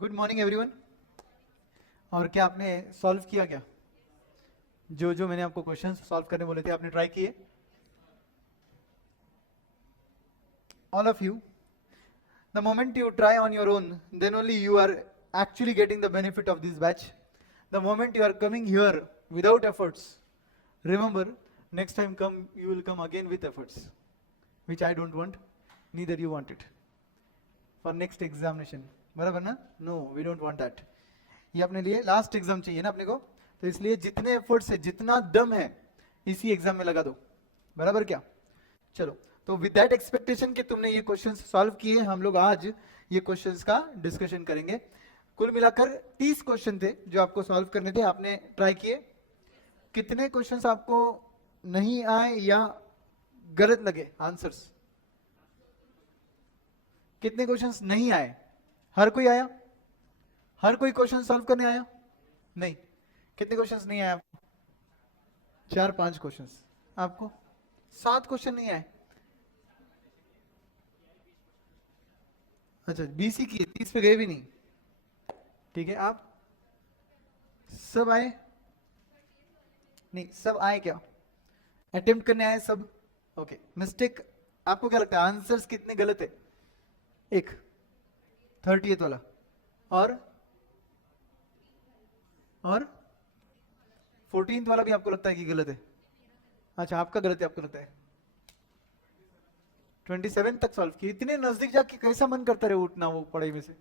Good morning everyone. और क्या आपने सॉल्व किया क्या? जो जो मैंने आपको क्वेश्चंस सॉल्व करने बोले थे आपने ट्राई किए? All of you? The moment you try on your own, then only you are actually getting the benefit of this batch. The moment you are coming here without efforts, remember, next time come you will come again with efforts, which I don't want, neither you want it for next examination. बराबर ना? No, we don't want that. ये अपने लिए last exam चाहिए ना अपने को, तो इसलिए जितने एफर्ट्स है, जितना दम है, इसी एग्जाम में लगा दो। बराबर क्या? चलो, तो विद दैट एक्सपेक्टेशन कि तुमने ये क्वेश्चंस सॉल्व किए, हम लोग आज ये क्वेश्चंस का डिस्कशन करेंगे। कुल मिलाकर 30 क्वेश्चन थे जो आपको सॉल्व करने थे, आपने ट्राई किए। कितने क्वेश्चंस आपको नहीं आए या गलत लगे आंसर्स? कितने क्वेश्चंस नहीं आए? हर कोई आया? हर कोई क्वेश्चन सॉल्व करने आया? नहीं। कितने क्वेश्चंस नहीं आए आपको? 4-5 क्वेश्चंस। आपको 7 क्वेश्चन नहीं आए? अच्छा, 20 ही किए, 30 पे गए भी नहीं। ठीक है, आप सब आए? नहीं, सब आए क्या? अटेम्प्ट करने आए सब? ओके। मिस्टेक आपको क्या लगता है आंसर्स कितने गलत है? एक 30th वाला और 14th वाला भी आपको लगता है कि गलत है? अच्छा, आपका गलत है, आपको लगता है 27 तक सॉल्व किए। इतने नजदीक जाके कैसा मन करता रहे उठना वो पढ़ाई में से?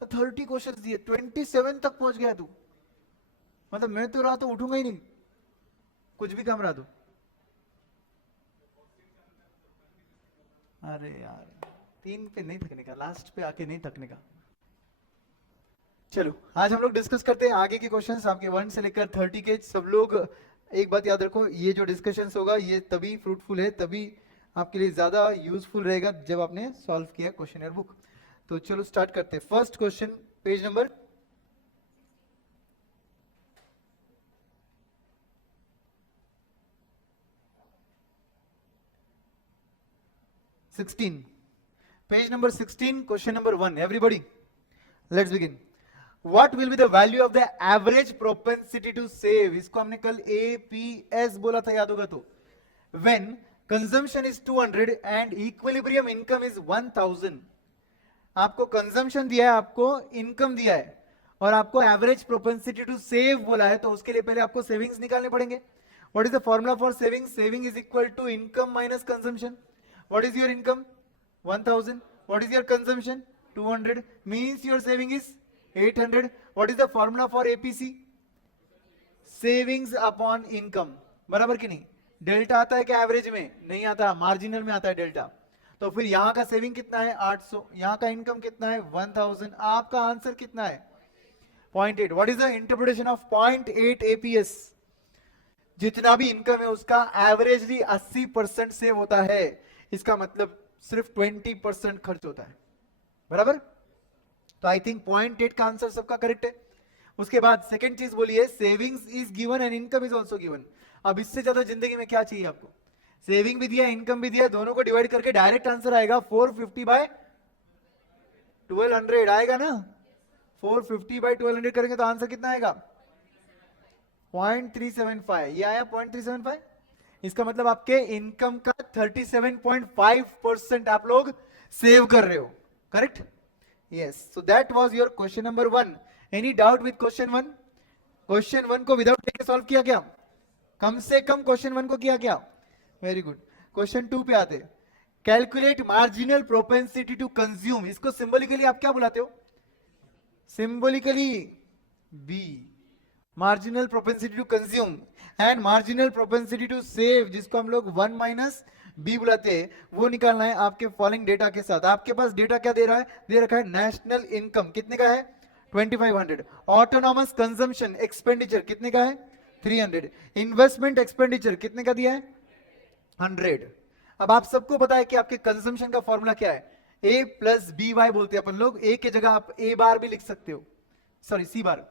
30 क्वेश्चन दिए, 27 तक पहुंच गया तू। मतलब मैं तो रहा तो उठूंगा ही नहीं, कुछ भी काम रहा तो। अरे यार, 3 पे नहीं थकने का, लास्ट पे आके नहीं थकने का। चलो, आज हम लोग डिस्कस करते हैं आगे के क्वेश्चंस, आपके 1 से लेकर 30 के। सब लोग एक बात याद रखो, ये जो डिस्कशंस होगा ये तभी फ्रूटफुल है, तभी आपके लिए ज्यादा यूजफुल रहेगा जब आपने सॉल्व किया क्वेश्चनर बुक। तो चलो स्टार्ट करते हैं। First question, page number 16। Page number 16, question number 1। Everybody, let's begin. What will be the value of the average propensity to save? इसको हमने कल APS बोला था, याद होगा तो। When consumption is 200 and equilibrium income is 1000। आपको कंजम्पशन दिया है, आपको इनकम दिया है, और आपको एवरेज प्रोपेंसिटी टू सेव बोला है, तो उसके लिए पहले आपको सेविंग्स निकालने पड़ेंगे। What is the formula for saving? Saving is equal to income minus consumption. What is your income? 1000। What is your consumption? 200। Means your saving is 800. What is the formula for APC? Savings upon income. बराबर कि नहीं? Delta आता है क्या average में? नहीं आता, marginal में आता है डेल्टा। तो फिर यहां का सेविंग कितना है? 800। यहां का इनकम कितना है? 1000। आपका आंसर कितना है? 0.8। What is the interpretation of 0.8 APS? जितना भी इनकम है उसका एवरेजली 80% सेव होता है। इसका मतलब सिर्फ 20% खर्च होता है। बराबर? तो आई थिंक 0.8 का आंसर सबका करेक्ट है। उसके बाद सेकंड चीज बोलिए, savings is given and income is also given. अब इससे ज्यादा जिंदगी में क्या चाहिए आपको? सेविंग भी दिया, इनकम भी दिया, दोनों को डिवाइड करके डायरेक्ट आंसर आएगा 450/1200 आएगा ना। 450/1200 करेंगे तो आंसर कितना आएगा? 0.375। ये आया 0.375। इसका मतलब आपके इनकम का 37.5% आप लोग सेव कर रहे हो। Correct? Yes, so that was your question number 1. Any doubt with question 1? Question 1 को विदाउट लेके सॉल्व किया क्या? कम से कम question 1 को किया क्या? Very good. क्वेश्चन 2 पे आते। Calculate marginal propensity to consume. इसको सिंबॉलिकली आप क्या बुलाते हो? Symbolically B। Marginal propensity to consume and marginal propensity to save, जिसको हम लोग 1 माइनस बी बुलाते हैं, वो निकालना है आपके फॉलोइंग डेटा के साथ। आपके पास डेटा क्या दे रहा है? दे रखा है नेशनल इनकम कितने का है? 2500। ऑटोनॉमस कंजम्पशन एक्सपेंडिचर कितने का है? 300। इन्वेस्टमेंट एक्सपेंडिचर कितने का दिया है? 100। अब आप सबको पता है कि आपके कंजम्पशन का फॉर्मूला क्या है? A प्लस बी वाई बोलते हैं अपन लोग। A की जगह आप A बार भी लिख सकते हो, सॉरी C बार।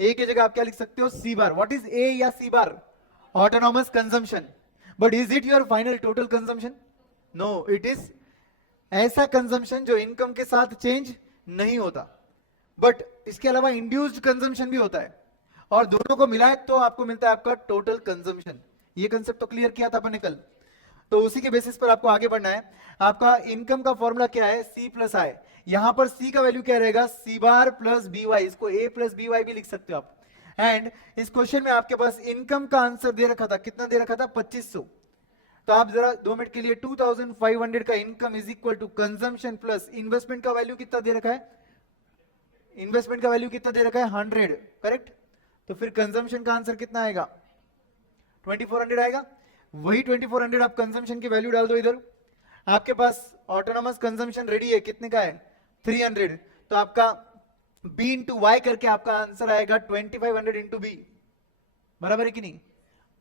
A की जगह आप क्या लिख सकते हो? C bar. What is A या C bar? Autonomous consumption. But is it your final total consumption? No, it is ऐसा कंजम्पशन जो इनकम के साथ चेंज नहीं होता, बट इसके अलावा इंड्यूस्ड कंजम्पशन भी होता है, और दोनों को मिलाए तो आपको मिलता है आपका टोटल कंजम्पशन। ये कंसेप्ट तो क्लियर किया था अपन ने कल, तो उसी के बेसिस पर आपको आगे बढ़ना है। आपका इनकम का फॉर्मूला क्या है, सी प्लस आई। यहां पर सी का वैल्यू क्या रहेगा, सी बार प्लस बी वाई, इसको ए प्लस बी वाई भी लिख सकते हो आप। एंड इस क्वेश्चन में आपके पास इनकम का आंसर दे रखा था, कितना दे रखा था, 2500। तो आप जरा 2 मिनट के लिए 2500 का income is equal to consumption plus investment का वैल्यू कितना दे रखा है, इन्वेस्टमेंट का वैल्यू कितना दे रखा है, 100, करेक्ट। तो फिर कंजम्पशन का आंसर कितना आएगा, 2400 आएगा। वही 2400 आप कंजम्पशन की वैल्यू डाल दो इधर, आपके पास ऑटोनॉमस कंजम्पशन रेडी है, कितने का है, 300। तो आपका b इंटू वाई करके आपका आंसर आएगा 2500 इंटू बी, बराबर है कि नहीं,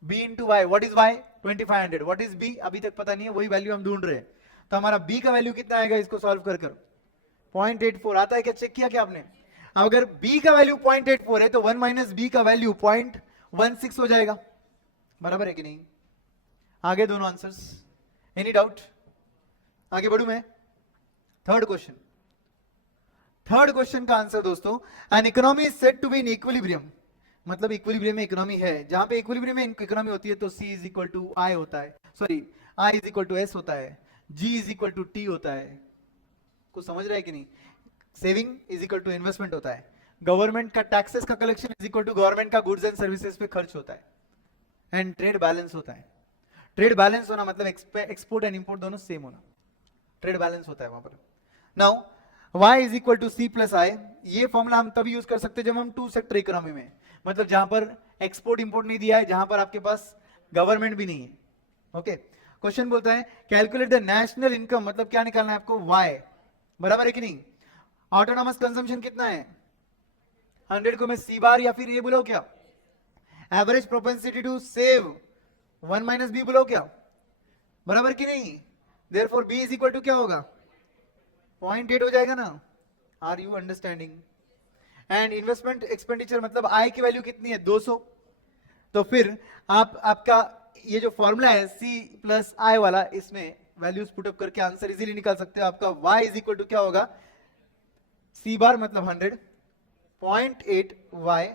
b into Y, what is y, 2500, what is b अभी तक पता नहीं है, वही वैल्यू हम ढूंढ रहे हैं। तो हमारा b का वैल्यू कितना आएगा, इसको सॉल्व कर 0.84 आता है क्या, चेक किया क्या आपने। अब अगर b का वैल्यू 0.84 है तो 1 माइनस b का वैल्यू 0.16 हो जाएगा, बराबर है कि नहीं। आगे दोनों आंसर्स, एनी डाउट, आगे बढ़ू मैं। थर्ड क्वेश्चन, थर्ड क्वेश्चन का आंसर दोस्तों, an economy is said to be in equilibrium, मतलब इक्विलिब्रियम में इकोनॉमी है। जहां पे इक्विलिब्रियम में इकोनॉमी होती है तो C is equal to I होता है, sorry I is equal to S होता है, G is equal to T होता है। कुछ समझ रहा है कि नहीं। Saving is equal to investment होता है, गवर्नमेंट का टैक्सेस का collection is equal to government का गुड्स एंड सर्विसेज पे खर्च होता है, एंड ट्रेड बैलेंस होता है। ट्रेड बैलेंस होना मतलब एक्सपोर्ट एंड इंपोर्ट दोनों सेम होना, ट्रेड बैलेंस होता है वहां पर। Now y is equal to C plus I, ये फॉर्मूला हम तभी यूज कर सकते हैं जब हम टू सेक्टर इकोनॉमी में, मतलब जहां पर एक्सपोर्ट इंपोर्ट नहीं दिया है, जहां पर आपके पास गवर्नमेंट भी नहीं है। ओके, क्वेश्चन बोलता है कैलकुलेट द नेशनल इनकम, मतलब क्या निकालना है आपको, y, बराबर है कि नहीं। ऑटोनॉमस कंजम्पशन कितना है, 100 को मैं सी बार या फिर ये बोलो क्या, average propensity to save 1 minus b बोलो क्या, बराबर कि नहीं। Therefore b is equal to क्या होगा, 0.8 हो जाएगा ना। Are you understanding. And investment expenditure मतलब I की वैल्यू कितनी है, 200। तो फिर आपका ये जो फॉर्मूला है C प्लस आई वाला, इसमें वैल्यूज पुटअप करके आंसर इजीली निकाल सकते हो। आपका y इज इक्वल टू क्या होगा, C बार मतलब 100, 0.8 y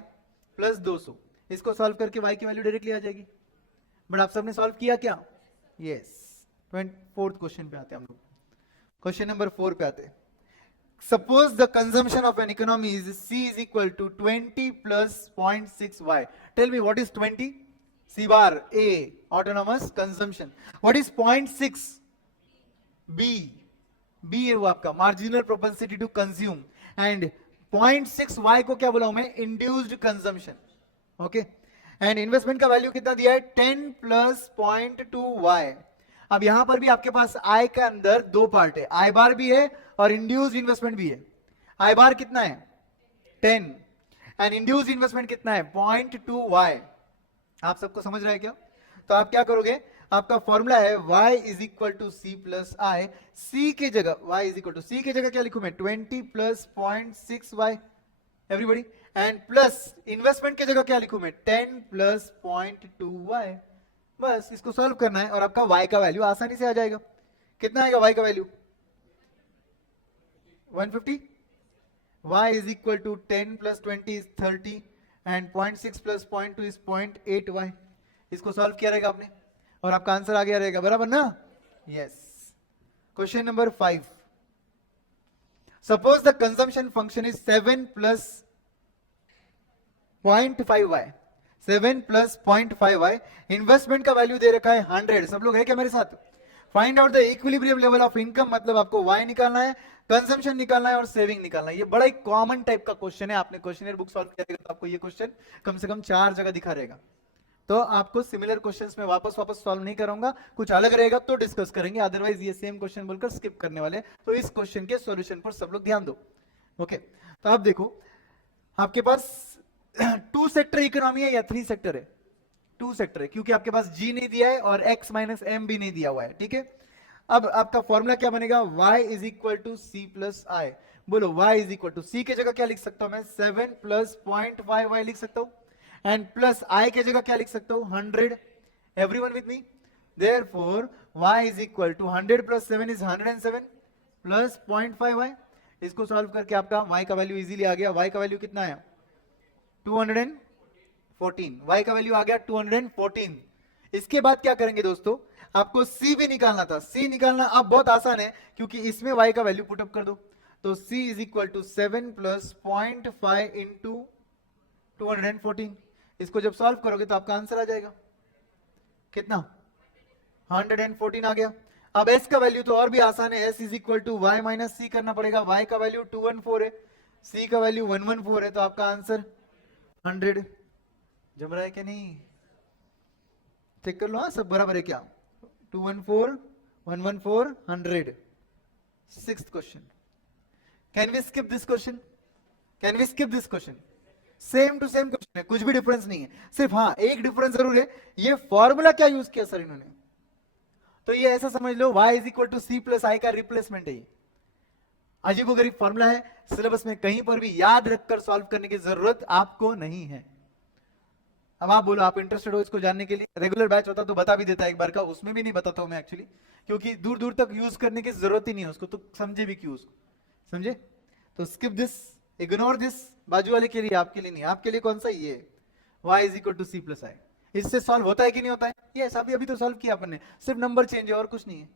प्लस 200। इसको सॉल्व करके y की वैल्यू डायरेक्टली आ जाएगी। बट आप सबने सॉल्व किया क्या, यस। 24th क्वेश्चन पे आते हैं हम लोग, क्वेश्चन नंबर 4 पे आते हैं। Suppose the consumption of an economy is C is equal to 20 plus 0.6 y। Tell me what is 20, C bar A autonomous consumption, what is 0.6 B है वो आपका marginal propensity to consume, and 0.6 y को क्या बोला हूं मैं, induced consumption. Okay, and investment का value कितना दिया है, 10 प्लस 0.2 y। अब यहां पर भी आपके पास I के अंदर दो पार्ट है, I बार भी है और इंड्यूस्ड इन्वेस्टमेंट भी है। I बार कितना है, 10, एंड इंड्यूस्ड इन्वेस्टमेंट कितना है, 0.2 y। आप सबको समझ रहा है क्या। तो आप क्या करोगे, आपका फॉर्मूला है y is equal to C plus I. C की जगह y is equal to C की जगह क्या लिखूं मैं, 20 plus 0.6 y, everybody, and plus investment की जगह क्या लिखूं मैं, 10 प्लस 0.2 y। बस इसको सॉल्व करना है और आपका y का वैल्यू आसानी से आ जाएगा। कितना आएगा y का value, 150। y is equal to 10 plus 20 is 30, and 0.6 plus 0.2 is 0.8 y। इसको सॉल्व किया रहेगा आपने और आपका आंसर आ गया रहेगा, बराबर ना, yes. Question number 5, suppose the consumption function is 7 plus 0.5 y, 7 plus 0.5 y। Investment का वैल्यू दे रखा है 100। सब लोग है क्या मेरे साथ। Find out the equilibrium level of income, मतलब आपको y निकालना है, कंजम्पशन निकालना है और सेविंग निकालना है। ये बड़ा ही कॉमन टाइप का क्वेश्चन है, आपने क्वेश्चनर बुक सॉल्व किया तो आपको ये क्वेश्चन कम से कम 4 जगह दिखा रहेगा। तो आपको सिमिलर क्वेश्चंस में वापस सॉल्व नहीं करूंगा, कुछ अलग रहेगा तो डिस्कस करेंगे, अदरवाइज ये सेम क्वेश्चन बोलकर स्किप करने वाले। तो इस क्वेश्चन के सॉल्यूशन पर सब लोग ध्यान दो। ओके, तो आप देखो आपके पास 2 सेक्टर इकोनॉमी है या 3 सेक्टर है, 2 सेक्टर है, क्योंकि आपके पास G नहीं दिया है और X माइनस M भी नहीं दिया हुआ है, ठीक है। अब आपका फॉर्मूला क्या बनेगा, y is equal to C plus I. बोलो y is equal to C की जगह क्या लिख सकता हूं मैं, 7 प्लस 0.5 y लिख सकता हूं, एंड प्लस I की जगह क्या लिख सकता हूं, 100। Everyone with me. Therefore y is equal to 100 plus 7 is 107 plus 0.5 y। इसको सॉल्व करके आपका y का वैल्यू इजीली आ गया। y का वैल्यू कितना आया? 214। y का वैल्यू आ गया 214। इसके बाद क्या करेंगे दोस्तों, आपको c भी निकालना था। c निकालना अब बहुत आसान है, क्योंकि इसमें y का वैल्यू पुटअप कर दो। तो c is equal to 7 plus 0.5 into 214। इसको जब सॉल्व करोगे तो आपका आंसर आ जाएगा कितना? 114 आ गया। अब s का वैल्यू तो और भी आसान है, s is equal to y minus C करना पड़ेगा। y का वैल्यू 214 है, c का वैल्यू 114 है, तो आपका आंसर 100। जम रहा है क्या नहीं? चेक कर लो, हाँ सब बराबर है क्या? 214, 114, 100। Sixth question, can we skip this question? Can we skip this question? Same to same question है, कुछ भी डिफरेंस नहीं है। सिर्फ हाँ एक डिफरेंस जरूर है, ये फॉर्मूला क्या यूज किया सर इन्होंने। तो ये ऐसा समझ लो, y is equal to C plus I का रिप्लेसमेंट है। अजीबोगरीब फॉर्मूला है, सिलेबस में कहीं पर भी याद रखकर सॉल्व करने की जरूरत आपको नहीं है। अब आप बोलो आप इंटरेस्टेड हो इसको जानने के लिए, रेगुलर बैच होता तो बता भी देता एक बार का, उसमें भी नहीं बताता हूं मैं एक्चुअली, क्योंकि दूर दूर तक यूज करने की जरूरत ही नहीं है उसको, तो समझे भी क्यों उसको, समझे? तो स्किप दिस, इग्नोर दिस, बाजू वाले के लिए, आपके लिए नहीं। आपके लिए कौन सा? ये y is equal to C plus I. इससे सॉल्व होता है कि नहीं होता है? ये अभी तो सॉल्व किया अपन ने, सिर्फ नंबर चेंज है और कुछ नहीं है।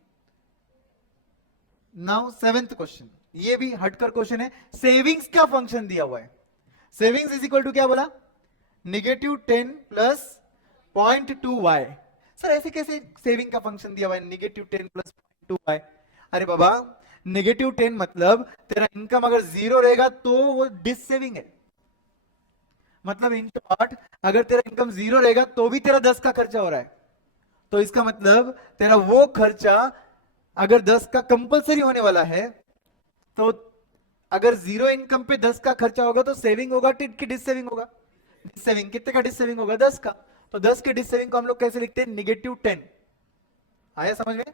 नाउ सेवेंथ क्वेश्चन, ये भी हटकर क्वेश्चन है। सेविंग्स का फंक्शन दिया हुआ है, सेविंग्स इज इक्वल टू क्या बोला? -10 प्लस 0.2y। सर ऐसे कैसे सेविंग का फंक्शन दिया हुआ है -10 प्लस 0.2y? अरे बाबा -10 मतलब तेरा इनकम अगर 0 रहेगा तो वो डिस सेविंग है। मतलब इन शॉर्ट, अगर तेरा इनकम 0 रहेगा तो भी तेरा 10 का खर्चा हो रहा है, तो इसका मतलब तेरा वो खर्चा अगर 10 का कंपलसरी होने वाला है, तो अगर 0 इनकम पे 10 का खर्चा होगा तो सेविंग होगा कि डिस सेविंग होगा? Dissaving. कितने का डिस सेविंग होगा? 10 का। तो 10 के डिस सेविंग को हम लोग कैसे लिखते हैं? -10। आया समझ में?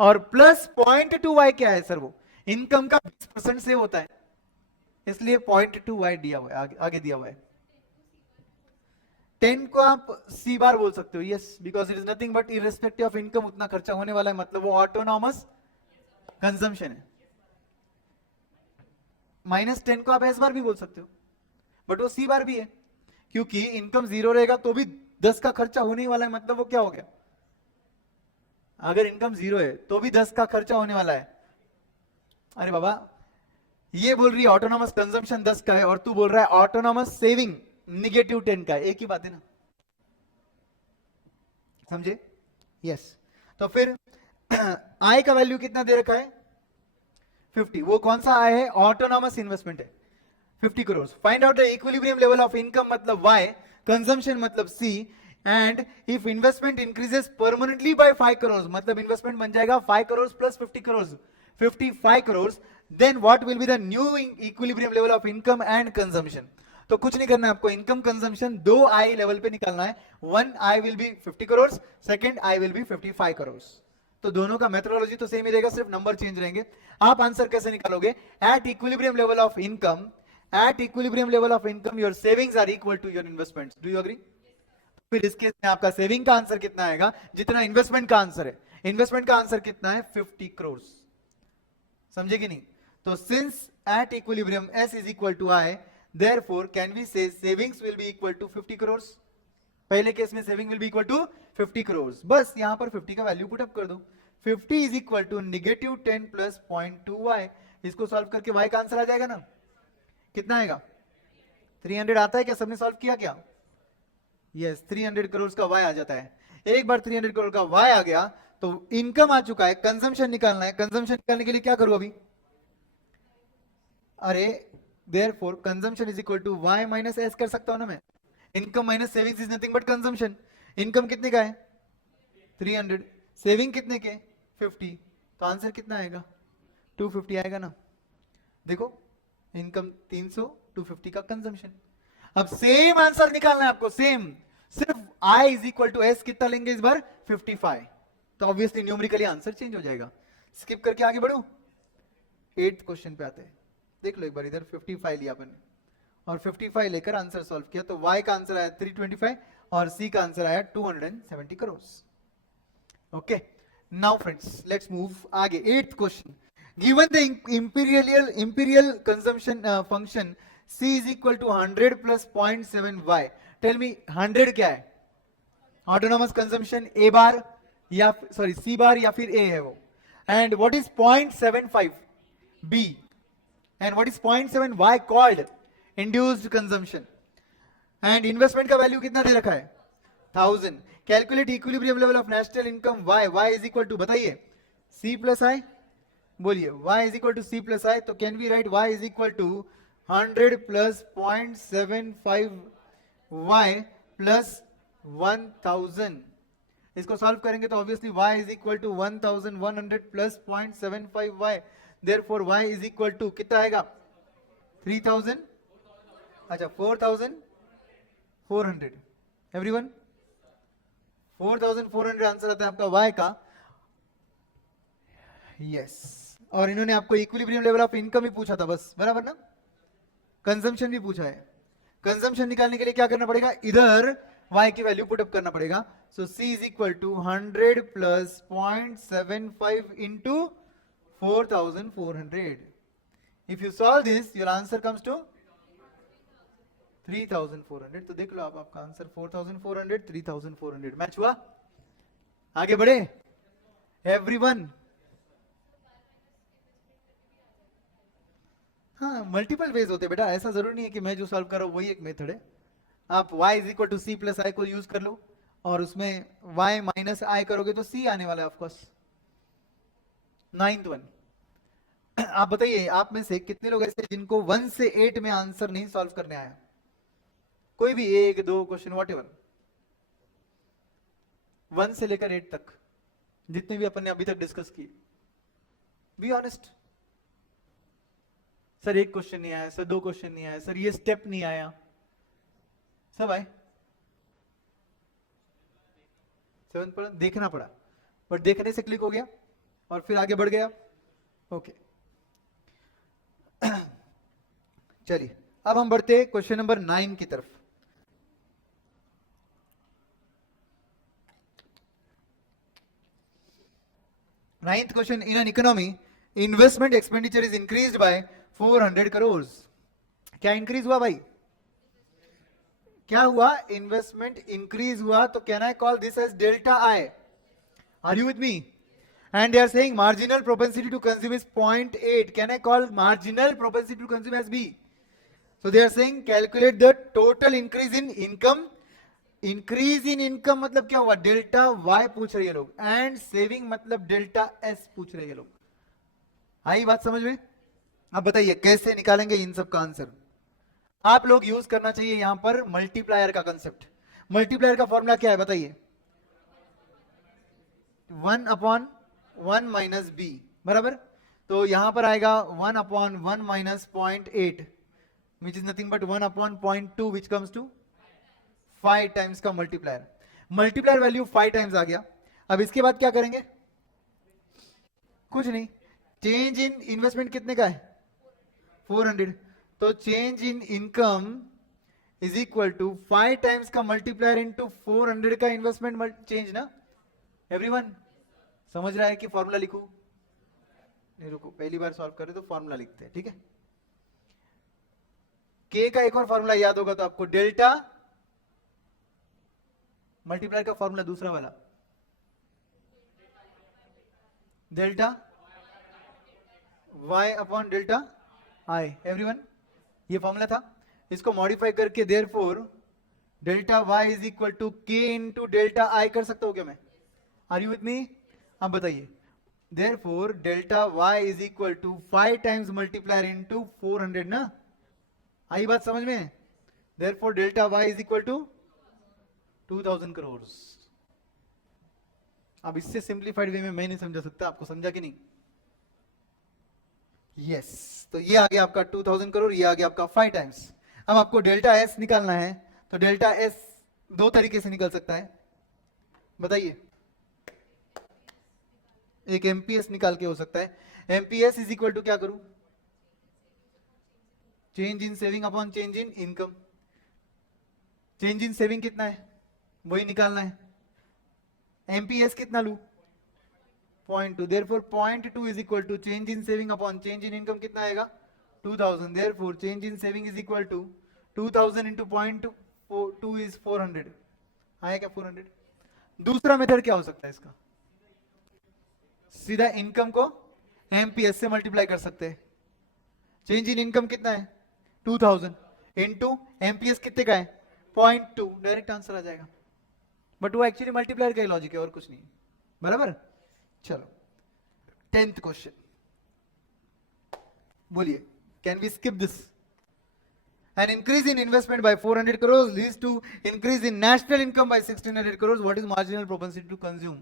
और प्लस 0.2y क्या है सर? वो इनकम का 20% सेव होता है, इसलिए 0.2y दिया हुआ है, आगे दिया हुआ है। 10 को आप सी बार बोल सकते हो, yes, because it is nothing but irrespective of income उतना खर्चा होने वाला है, मतलब वो ऑटोनॉमस कंजम्पशन है। -10 को आप एस बार भी बोल सकते हो, बट वो सी बार भी है, क्योंकि इनकम 0 रहेगा तो भी 10 का खर्चा होने ही वाला है, मतलब वो क्या हो गया? अगर इनकम 0 है तो भी 10 का खर्चा होने वाला है। अरे बाबा ये बोल रही है ऑटोनॉमस कंजम्पशन 10 का है, और तू बोल रहा है ऑटोनॉमस सेविंग -10 का है, एक ही बात है ना, समझे? यस। तो फिर आय का वैल्यू कितना दे रखा है? 50। वो कौन सा आय है? ऑटोनॉमस इन्वेस्टमेंट है, 50 crore. Find out the equilibrium level of income मतलब y, कंजम्पशन मतलब c, and if investment increases permanently by 5 crore, मतलब इन्वेस्टमेंट बन जाएगा 5 crore plus 50 crore, 55 crore, then what will be the new equilibrium level of income and consumption? तो कुछ नहीं करना है आपको, इनकम कंजम्पशन 2 आई लेवल पे निकालना है। 1 I will be 50 crore, second I will be 55 crore. तो दोनों का मेथोडोलॉजी तो सेम ही रहेगा, सिर्फ नंबर चेंज रहेंगे। आप आंसर कैसे निकालोगे? At equilibrium level of income, at equilibrium level of income your savings are equal to your investments. Do you agree? फिर इस केस में आपका सेविंग का आंसर कितना आएगा? जितना इन्वेस्टमेंट का आंसर है। इन्वेस्टमेंट का आंसर कितना है? 50 करोड़। समझे कि नहीं? तो since at equilibrium s is equal to I, therefore can we say savings will be equal to 50 crore? पहले केस में saving will be equal to 50 crore. बस यहां पर 50 का वैल्यू पुट अप कर दो। 50 is equal to -10 plus 0.2y। इसको solve करके y का आंसर आ जाएगा ना? कितना आएगा? 300 आता है क्या? सबने सॉल्व किया क्या? यस, 300 करोड़ का y आ जाता है। एक बार 300 करोड़ का y आ गया तो इनकम आ चुका है, कंजम्पशन निकालना है। कंजम्पशन निकालने के लिए क्या करूं अभी? अरे therefore consumption is equal to y minus s कर सकता हूं ना मैं। Income minus savings is nothing but consumption. Income कितने का है? 300, सेविंग कितने के? 50, तो आंसर कितना आएगा? 250 आएगा ना। देखो इनकम 300, 250 का कंजम्पशन। अब सेम आंसर निकालना है आपको, सेम, सिर्फ I is equal to s कितना लेंगे इस बार? 55। तो ऑब्वियसली न्यूमेरिकली आंसर चेंज हो जाएगा। स्किप करके आगे बढ़ो, 8th क्वेश्चन पे आते हैं। देख लो एक बार, इधर 55 लिया अपन और 55 लेकर आंसर सॉल्व किया, तो y का आंसर आया 325 और c का आंसर आया 270 crore. Okay, now friends let's move आगे। 8th question, Given the imperial consumption function C is equal to 100 plus 0.7 y. Tell me 100 क्या है? Autonomous consumption A bar या sorry C bar या फिर A है वो. And what is 0.75 B? And what is 0.7 y called induced consumption? And investment का value कितना दे रखा है? 1000. Calculate equilibrium level of national income y. Y is equal to बताइए C plus I. बोलिए y is equal to C plus I. तो can we write y is equal to 100 plus 0.75 y plus 1000. इसको solve करेंगे तो obviously y is equal to 1100 plus 0.75 y. Therefore y is equal to कितना आएगा? 3000. अच्छा 4400. Everyone 4400 answer आता है आपका y का. यस. और इन्होंने आपको इक्विलिब्रियम लेवल ऑफ इनकम भी पूछा था बस, बराबर ना? कंजम्पशन भी पूछा है. कंजम्पशन निकालने के लिए क्या करना पड़ेगा? इधर y की वैल्यू पुट अप करना पड़ेगा. So c is equal to 100 plus 0.75 into 4400. If you solve this your answer comes to 3400. तो देख लो आप, आपका आंसर 4400, 3400 मैच हुआ. आगे बढ़े एवरीवन. हाँ, मल्टीपल वेज होते बेटा, ऐसा जरूरी नहीं है कि मैं जो सॉल्व कर रहा हूं वही एक मेथड है. आप y is equal to C plus I को यूज कर लो और उसमें y माइनस आई करोगे तो c आने वाला है ऑफकोर्स. 9th one. आप बताइए आप में से कितने लोग ऐसे जिनको 1 से 8 में आंसर नहीं सॉल्व करने आया? कोई भी 1-2 क्वेश्चन वॉट एवर, 1 से लेकर 8 तक जितने भी अपन ने अभी तक डिस्कस किए. Be honest. सर एक क्वेश्चन नहीं आया, सर 2 क्वेश्चन नहीं आया, सर ये स्टेप नहीं आया. सब आए. 7th पढ़ा, देखना पड़ा, बट देखने से क्लिक हो गया और फिर आगे बढ़ गया. ओके चलिए अब हम बढ़ते हैं क्वेश्चन नंबर 9 की तरफ. Ninth question. In an economy investment expenditure is increased by 400 crore. क्या इंक्रीज हुआ भाई? क्या हुआ? इन्वेस्टमेंट इंक्रीज हुआ. तो can I call this as delta I? Are you with me? And they are saying marginal propensity to consume is 0.8. Can I call marginal propensity to consume as b? So they are saying calculate the total increase in income. Increase in income मतलब क्या हुआ? Delta y पूछ रहे हैं लोग. And saving मतलब delta s पूछ रहे हैं लोग. आई बात समझ में? अब बताइए कैसे निकालेंगे इन सब का आंसर. आप लोग यूज करना चाहिए यहां पर मल्टीप्लायर का कंसेप्ट. मल्टीप्लायर का फॉर्मूला क्या है बताइए? 1/1 माइनस बी, बराबर. तो यहां पर आएगा 1/1 minus 0.8 which is nothing but 1/0.2 which comes to 5 times का मल्टीप्लायर. मल्टीप्लायर वैल्यू 5 टाइम्स आ गया. अब इसके बाद क्या करेंगे? कुछ नहीं. चेंज इन इन्वेस्टमेंट कितने का है? 400. तो change in income is equal to 5 times का मल्टीप्लायर इनटू 400 का इन्वेस्टमेंट चेंज ना. एवरीवन समझ रहा है कि फॉर्मूला लिखूं? नहीं रुको, पहली बार सॉल्व कर रहे तो फॉर्मूला लिखते हैं, ठीक है. के का एक और फॉर्मूला याद होगा तो आपको, डेल्टा मल्टीप्लायर का फॉर्मूला दूसरा वाला, delta y upon delta i. Everyone ये फॉर्मूला था. इसको मॉडिफाई करके therefore delta y is equal to k into delta i कर सकता हूं क्या मैं? Are you with me? अब बताइए. Therefore delta y is equal to 5 times multiplier into 400 ना. आई बात समझ में? Therefore delta y is equal to 2000 crore. अब इससे सिंप्लीफाइड वे में मैं नहीं समझा सकता, आपको समझा कि नहीं? यस. तो ये आ गया आपका 2000 करोड़, ये आ गया आपका 5 टाइम्स. अब आपको डेल्टा s निकालना है. तो डेल्टा s 2 तरीके से निकल सकता है, बताइए. एक एमपीएस निकाल के हो सकता है. एमपीएस इज इक्वल टू क्या करूं? Change in saving upon change in income. Change in saving कितना है वही निकालना है. एमपीएस कितना लू? 0.2, therefore 0.2 is equal to change in saving upon change in income कितना आएगा 2000, therefore change in saving is equal to 2000 into 0.2 is 400. आया क्या 400? दूसरा मेथड क्या हो सकता है इसका, सीधा इनकम को एमपीएस से मल्टीप्लाई कर सकते हैं. चेंज इन इनकम कितना है 2000 इनटू एमपीएस कितने का है 0.2, डायरेक्ट आंसर आ जाएगा. बट वो एक्चुअली मल्टीप्लायर का ही लॉजिक है और कुछ नहीं, बराबर. चलो 10th क्वेश्चन बोलिए, can we skip this? An increase in investment by 400 crores leads to increase in national income by 1600 crores. What is marginal propensity to consume?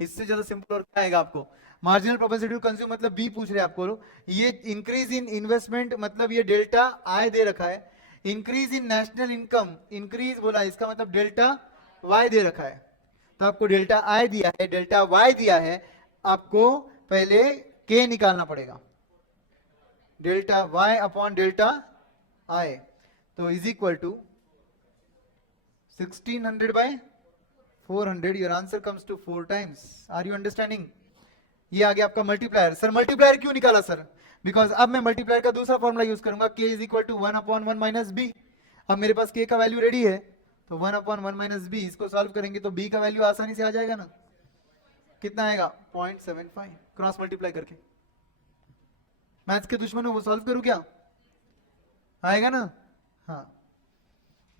इससे ज्यादा सिंपल और क्या आएगा आपको? मार्जिनल प्रोपेंसिटी टू कंज्यूम मतलब B पूछ रहे हैं आपको. ये इंक्रीज इन इन्वेस्टमेंट मतलब ये डेल्टा आई दे रखा है. Increase in national income, increase बोला इसका मतलब डेल्टा वाई दे रखा है. तो आपको डेल्टा आई दिया है, डेल्टा वाई दिया है, आपको पहले के निकालना पड़ेगा. Delta Y upon delta I, तो is equal to 1600 by 400. Your answer comes to 4 times. Are you understanding? ये आ गया आपका मल्टीप्लायर. सर मल्टीप्लायर क्यों निकाला सर? बिकॉज अब मैं मल्टीप्लायर का दूसरा फॉर्मूला यूज करूंगा, k is equal to 1 upon 1 minus b. अब मेरे पास k का वैल्यू रेडी है, तो 1 अपॉन 1 माइनस बी, इसको सॉल्व करेंगे तो b का वैल्यू आसानी से आ जाएगा ना. कितना आएगा 0.75 क्रॉस मल्टीप्लाई करके. मैथ्स के दुश्मनों वो सॉल्व करूं क्या? आएगा ना. हाँ,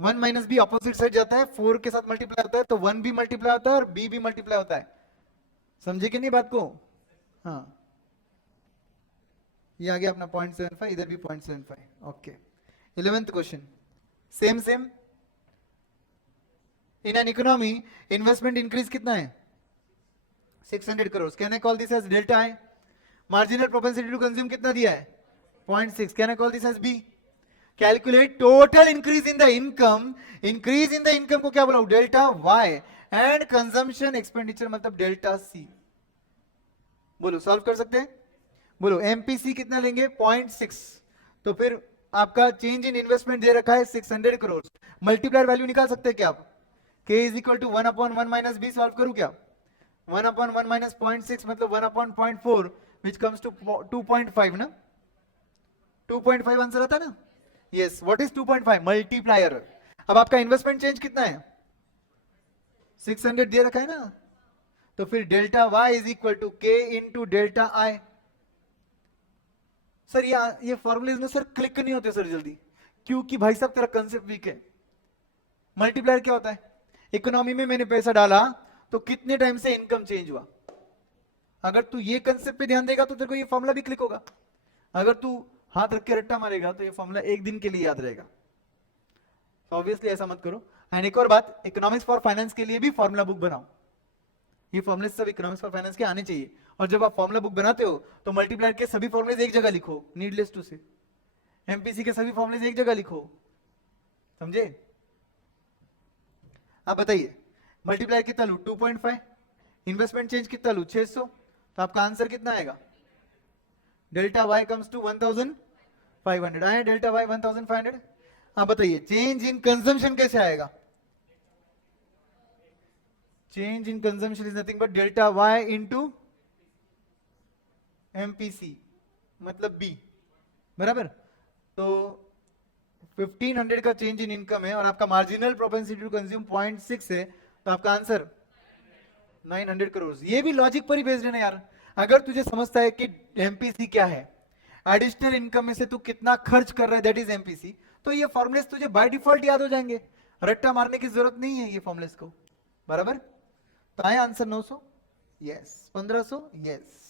1 माइनस बी ऑपोजिट साइड जाता है, 4 के साथ मल्टीप्लाई होता है, तो 1 भी मल्टीप्लाई होता है और b भी मल्टीप्लाई होता है. समझे कि नहीं बात को? हाँ, ये आ गया अपना 0.75, इधर भी 0.75. Okay. 11th question same same. In an economy investment increase कितना है 600 crore. Can I call this as delta I. Marginal propensity to consume कितना दिया है 0.6. Can I call this as b. Calculate total increase in the income. Increase in the income को क्या बोला delta y, and consumption expenditure मतलब delta c. बोलो solve कर सकते हैं? बोलो एमपीसी कितना लेंगे 0.6. तो फिर आपका चेंज इन इन्वेस्टमेंट दे रखा है 600 करोड़. मल्टीप्लायर वैल्यू निकाल सकते हैं क्या आप? k is equal to 1 upon 1 minus b. Solve करूं क्या? 1 अपॉन 1 माइनस 0.6 मतलब 1 अपॉन 0.4 विच कम्स टू 2.5 ना. 2.5 आंसर आता ना. Yes, what is 2.5? मल्टीप्लायर. अब आपका इन्वेस्टमेंट चेंज कितना है 600 दे रखा है ना, तो फिर delta y is equal to के इंटू डेल्टा आई. सर ये फॉर्मूलेज में सर क्लिक नहीं होते सर जल्दी, क्योंकि भाई साहब तेरा कंसेप्ट वीक है. मल्टीप्लायर क्या होता है? इकोनॉमी में मैंने पैसा डाला तो कितने टाइम से इनकम चेंज हुआ. अगर तू ये कंसेप्ट पे ध्यान देगा तो तेरे को ये फॉर्मूला भी क्लिक होगा. अगर तू हाथ रख के रट्टा मारेगा तो ये फॉर्मूला एक दिन के लिए याद रहेगा. ऑब्वियसली ऐसा मत करो. एंड एक और बात, इकोनॉमिक्स फॉर फाइनेंस के लिए भी फॉर्मूला बुक बनाओ. ये फॉर्मूले सब इकोनॉमिक्स फॉर फाइनेंस के आने चाहिए. और जब आप फॉर्मूला बुक बनाते हो तो मल्टीप्लायर के सभी फॉर्मूलेज एक जगह लिखो, नीडलेस टू से. एमपीसी के सभी फॉर्मूलेज एक जगह लिखो, समझे? आप बताइए मल्टीप्लायर कितना लू 2.5, इन्वेस्टमेंट चेंज कितना लू 600, तो आपका आंसर कितना आएगा? Delta y comes to 1500. आया डेल्टा वाई 1500. आप बताइए चेंज इन कंजम्पशन कैसे आएगा? Change in consumption is nothing but delta y into MPC मतलब बी, बराबर. तो 1500 का चेंज इन इनकम है और आपका मार्जिनल प्रोपेंसिटी टू कंज्यूम 0.6 है, तो आपका आंसर 900 करोड़. ये भी लॉजिक पर ही बेस्ड है ना यार. अगर तुझे समझता है कि एमपीसी क्या है, एडिशनल इनकम में से तू कितना खर्च कर रहा है, दैट इज एमपीसी, तो ये फॉर्मुलेस तुझे बाय डिफॉल्ट याद हो जाएंगे. रट्टा मारने की जरूरत नहीं है ये फॉर्मुलेस को, बराबर. तो आया आंसर 900. यस. 1500. यस.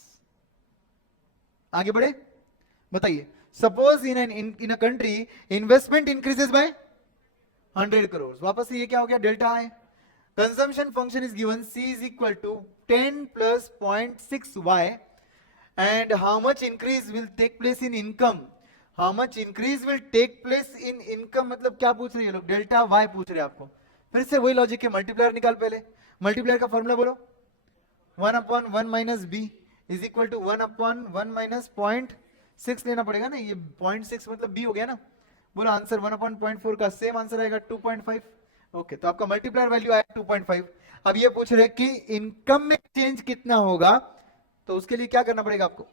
आगे बढ़े. बताइए suppose in a country investment increases by 100 crore. वापस से ये क्या हो गया delta I. Consumption function is given c is equal to 10 plus 0.6 y and how much increase will take place in income. How much increase will take place in income मतलब क्या पूछ रहे हैं लोग? डेल्टा y पूछ रहे हैं आपको. फिर से वही लॉजिक है, मल्टीप्लायर निकाल पहले. मल्टीप्लायर का फॉर्मूला बोलो. 1 upon 1 minus b is equal to 1 upon 1 minus 0.6 लेना पड़ेगा ना. ये 0.6 मतलब b हो गया ना. बोलो आंसर 1 अपॉन 0.4 का सेम आंसर आएगा 2.5. ओके, तो आपका मल्टीप्लायर वैल्यू आया 2.5. अब ये पूछ रहे कि इनकम में चेंज कितना होगा तो उसके लिए क्या करना पड़ेगा आपको,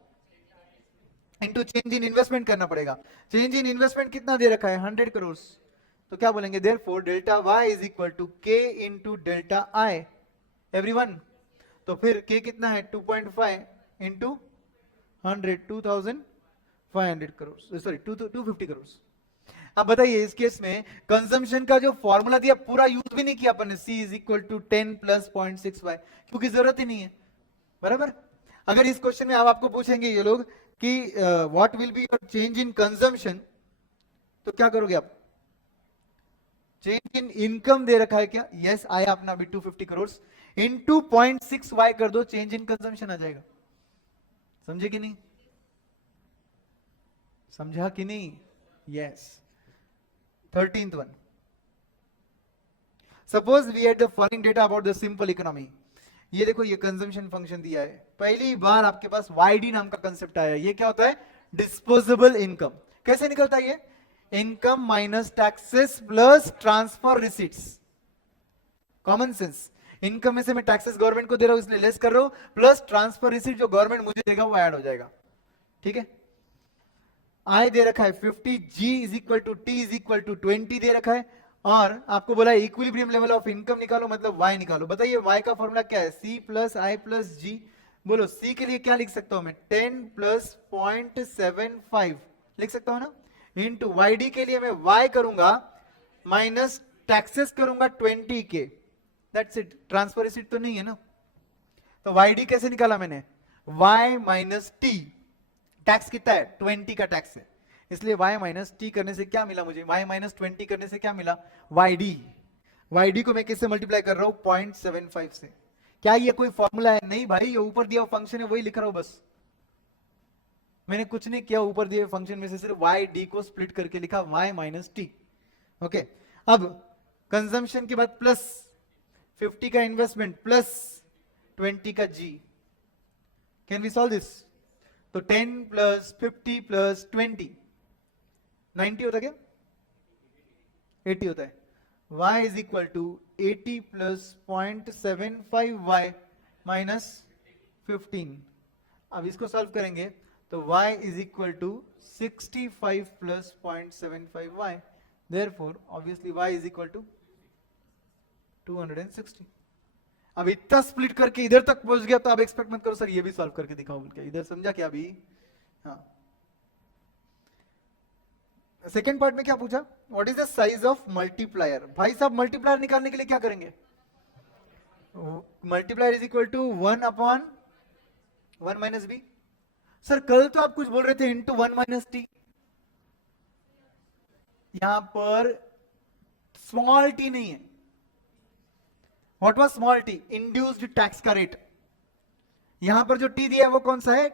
इनटू चेंज इन इन्वेस्टमेंट करना पड़ेगा। चेंज इन इन्वेस्टमेंट कितना दे रखा है, 100 करोड़। तो क्या बोलेंगे, therefore delta y is equal to k into delta I, everyone. तो फिर k कितना है, 2.5 इंटू 100, 2500 करोड़, सॉरी 250 करोड़। अब बताइए इस केस में कंजम्पशन का जो फॉर्मूला दिया पूरा यूज भी नहीं किया अपन ने, c is equal to 10 plus 0.6y, क्योंकि जरूरत ही नहीं है, बराबर। अगर इस क्वेश्चन में आपको पूछेंगे ये लोग कि what will be your change in consumption, तो क्या करोगे आप, चेंज इन इनकम दे रखा है क्या, यस आया अपना भी 250 करोड़, इनटू 0.6y कर दो, चेंज इन कंजम्पशन आ जाएगा। समझे कि नहीं, समझा कि नहीं, yes. 13th one, suppose we had the following data about the simple economy. ये देखो ये कंजम्पशन फंक्शन दिया है, पहली बार आपके पास YD नाम का कंसेप्ट आया। ये क्या होता है, डिस्पोजेबल इनकम। कैसे निकलता है ये, income minus taxes plus transfer receipts, common sense. Income में से मैं टैक्सेस गवर्नमेंट को दे रहा हूं इसलिए लेस कर रहा हूं, प्लस ट्रांसफर रिसीट जो गवर्नमेंट मुझे देगा वो ऐड हो जाएगा, ठीक है। आई दे रखा है 50, G is equal to T is equal to 20 दे रखा है, और आपको बोला इक्विलिब्रियम लेवल ऑफ इनकम निकालो, मतलब y निकालो। बताइए y का फॉर्मूला क्या है, c plus I plus G. बोलो c के लिए क्या लिख सकता हूं मैं, 10 प्लस 0.75 लिख सकता हूं ना, इंटू YD के लिए मैं y करूंगा माइनस टैक्सेस करूंगा 20 के, दैट्स इट। ट्रांसफर रिसीट तो नहीं है ना, तो YD कैसे निकाला मैंने, y माइनस टी, टैक्स कितना है 20 का टैक्स है, इसलिए y माइनस टी करने से क्या मिला मुझे, y माइनस 20 करने से क्या मिला, YD को मैं किससे मल्टीप्लाई कर रहा हूं, 0.75 से। क्या ये कोई फॉर्मूला है, नहीं भाई, ये ऊपर दिया हुआ फंक्शन है वही लिख रहा हूं बस, मैंने कुछ नहीं किया, ऊपर दिए फंक्शन में से सिर्फ YD को स्प्लिट करके लिखा y माइनस टी, ओके। अब कंजम्पशन के बाद प्लस 50 का इन्वेस्टमेंट प्लस 20 का G, can we solve this, तो 10 प्लस 50 प्लस 20 90 होता क्या, 80 होता है। y is equal to 80 plus 0.75y minus 15। अब इसको सॉल्व करेंगे तो y is equal to 65 plus 0.75y, therefore obviously y is equal to 260। अब इतना स्प्लिट करके इधर तक पहुंच गया तो आप एक्सपेक्ट मत करो सर ये भी सॉल्व करके दिखाओ बोल के, इधर समझा क्या अभी, हाँ। सेकेंड पार्ट में क्या पूछा, what is the size of multiplier. भाई साहब मल्टीप्लायर निकालने के लिए क्या करेंगे, multiplier is equal to 1 upon 1 minus b. Sir कल तो आप कुछ बोल रहे थे इंटू 1 माइनस टी, यहां पर स्मॉल टी नहीं है। What was small T, induced tax का रेट। यहां पर जो टी दिया है वो कौन सा है,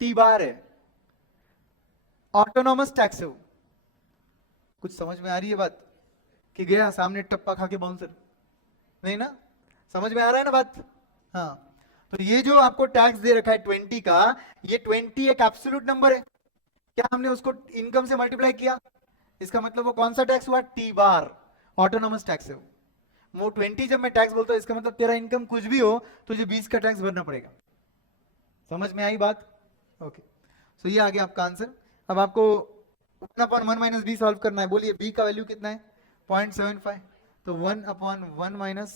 टी बार है, ऑटोनॉमस टैक्स है वो। कुछ समझ में आ रही है बात, कि गया सामने टप्पा खा के बाउंसर, नहीं ना, समझ में आ रहा है ना बात, हाँ। तो ये जो आपको टैक्स दे रखा है 20 का, ये 20 एक एब्सोल्यूट नंबर है, क्या हमने उसको इनकम से मल्टीप्लाई किया, इसका मतलब वो कौन सा टैक्स हुआ, टी बार, ऑटोनॉमस टैक्स है वो 20। जब मैं टैक्स बोलता हूं इसका मतलब तेरा इनकम कुछ भी हो तुझे 20 का टैक्स भरना पड़ेगा। समझ में आई बात, ओके। सो ये आ गया आपका आंसर। अब आपको 1 अपॉन 1 माइनस बी सॉल्व करना है। बोलिए बी का वैल्यू कितना है, 0.75, तो 1 अपॉन 1 माइनस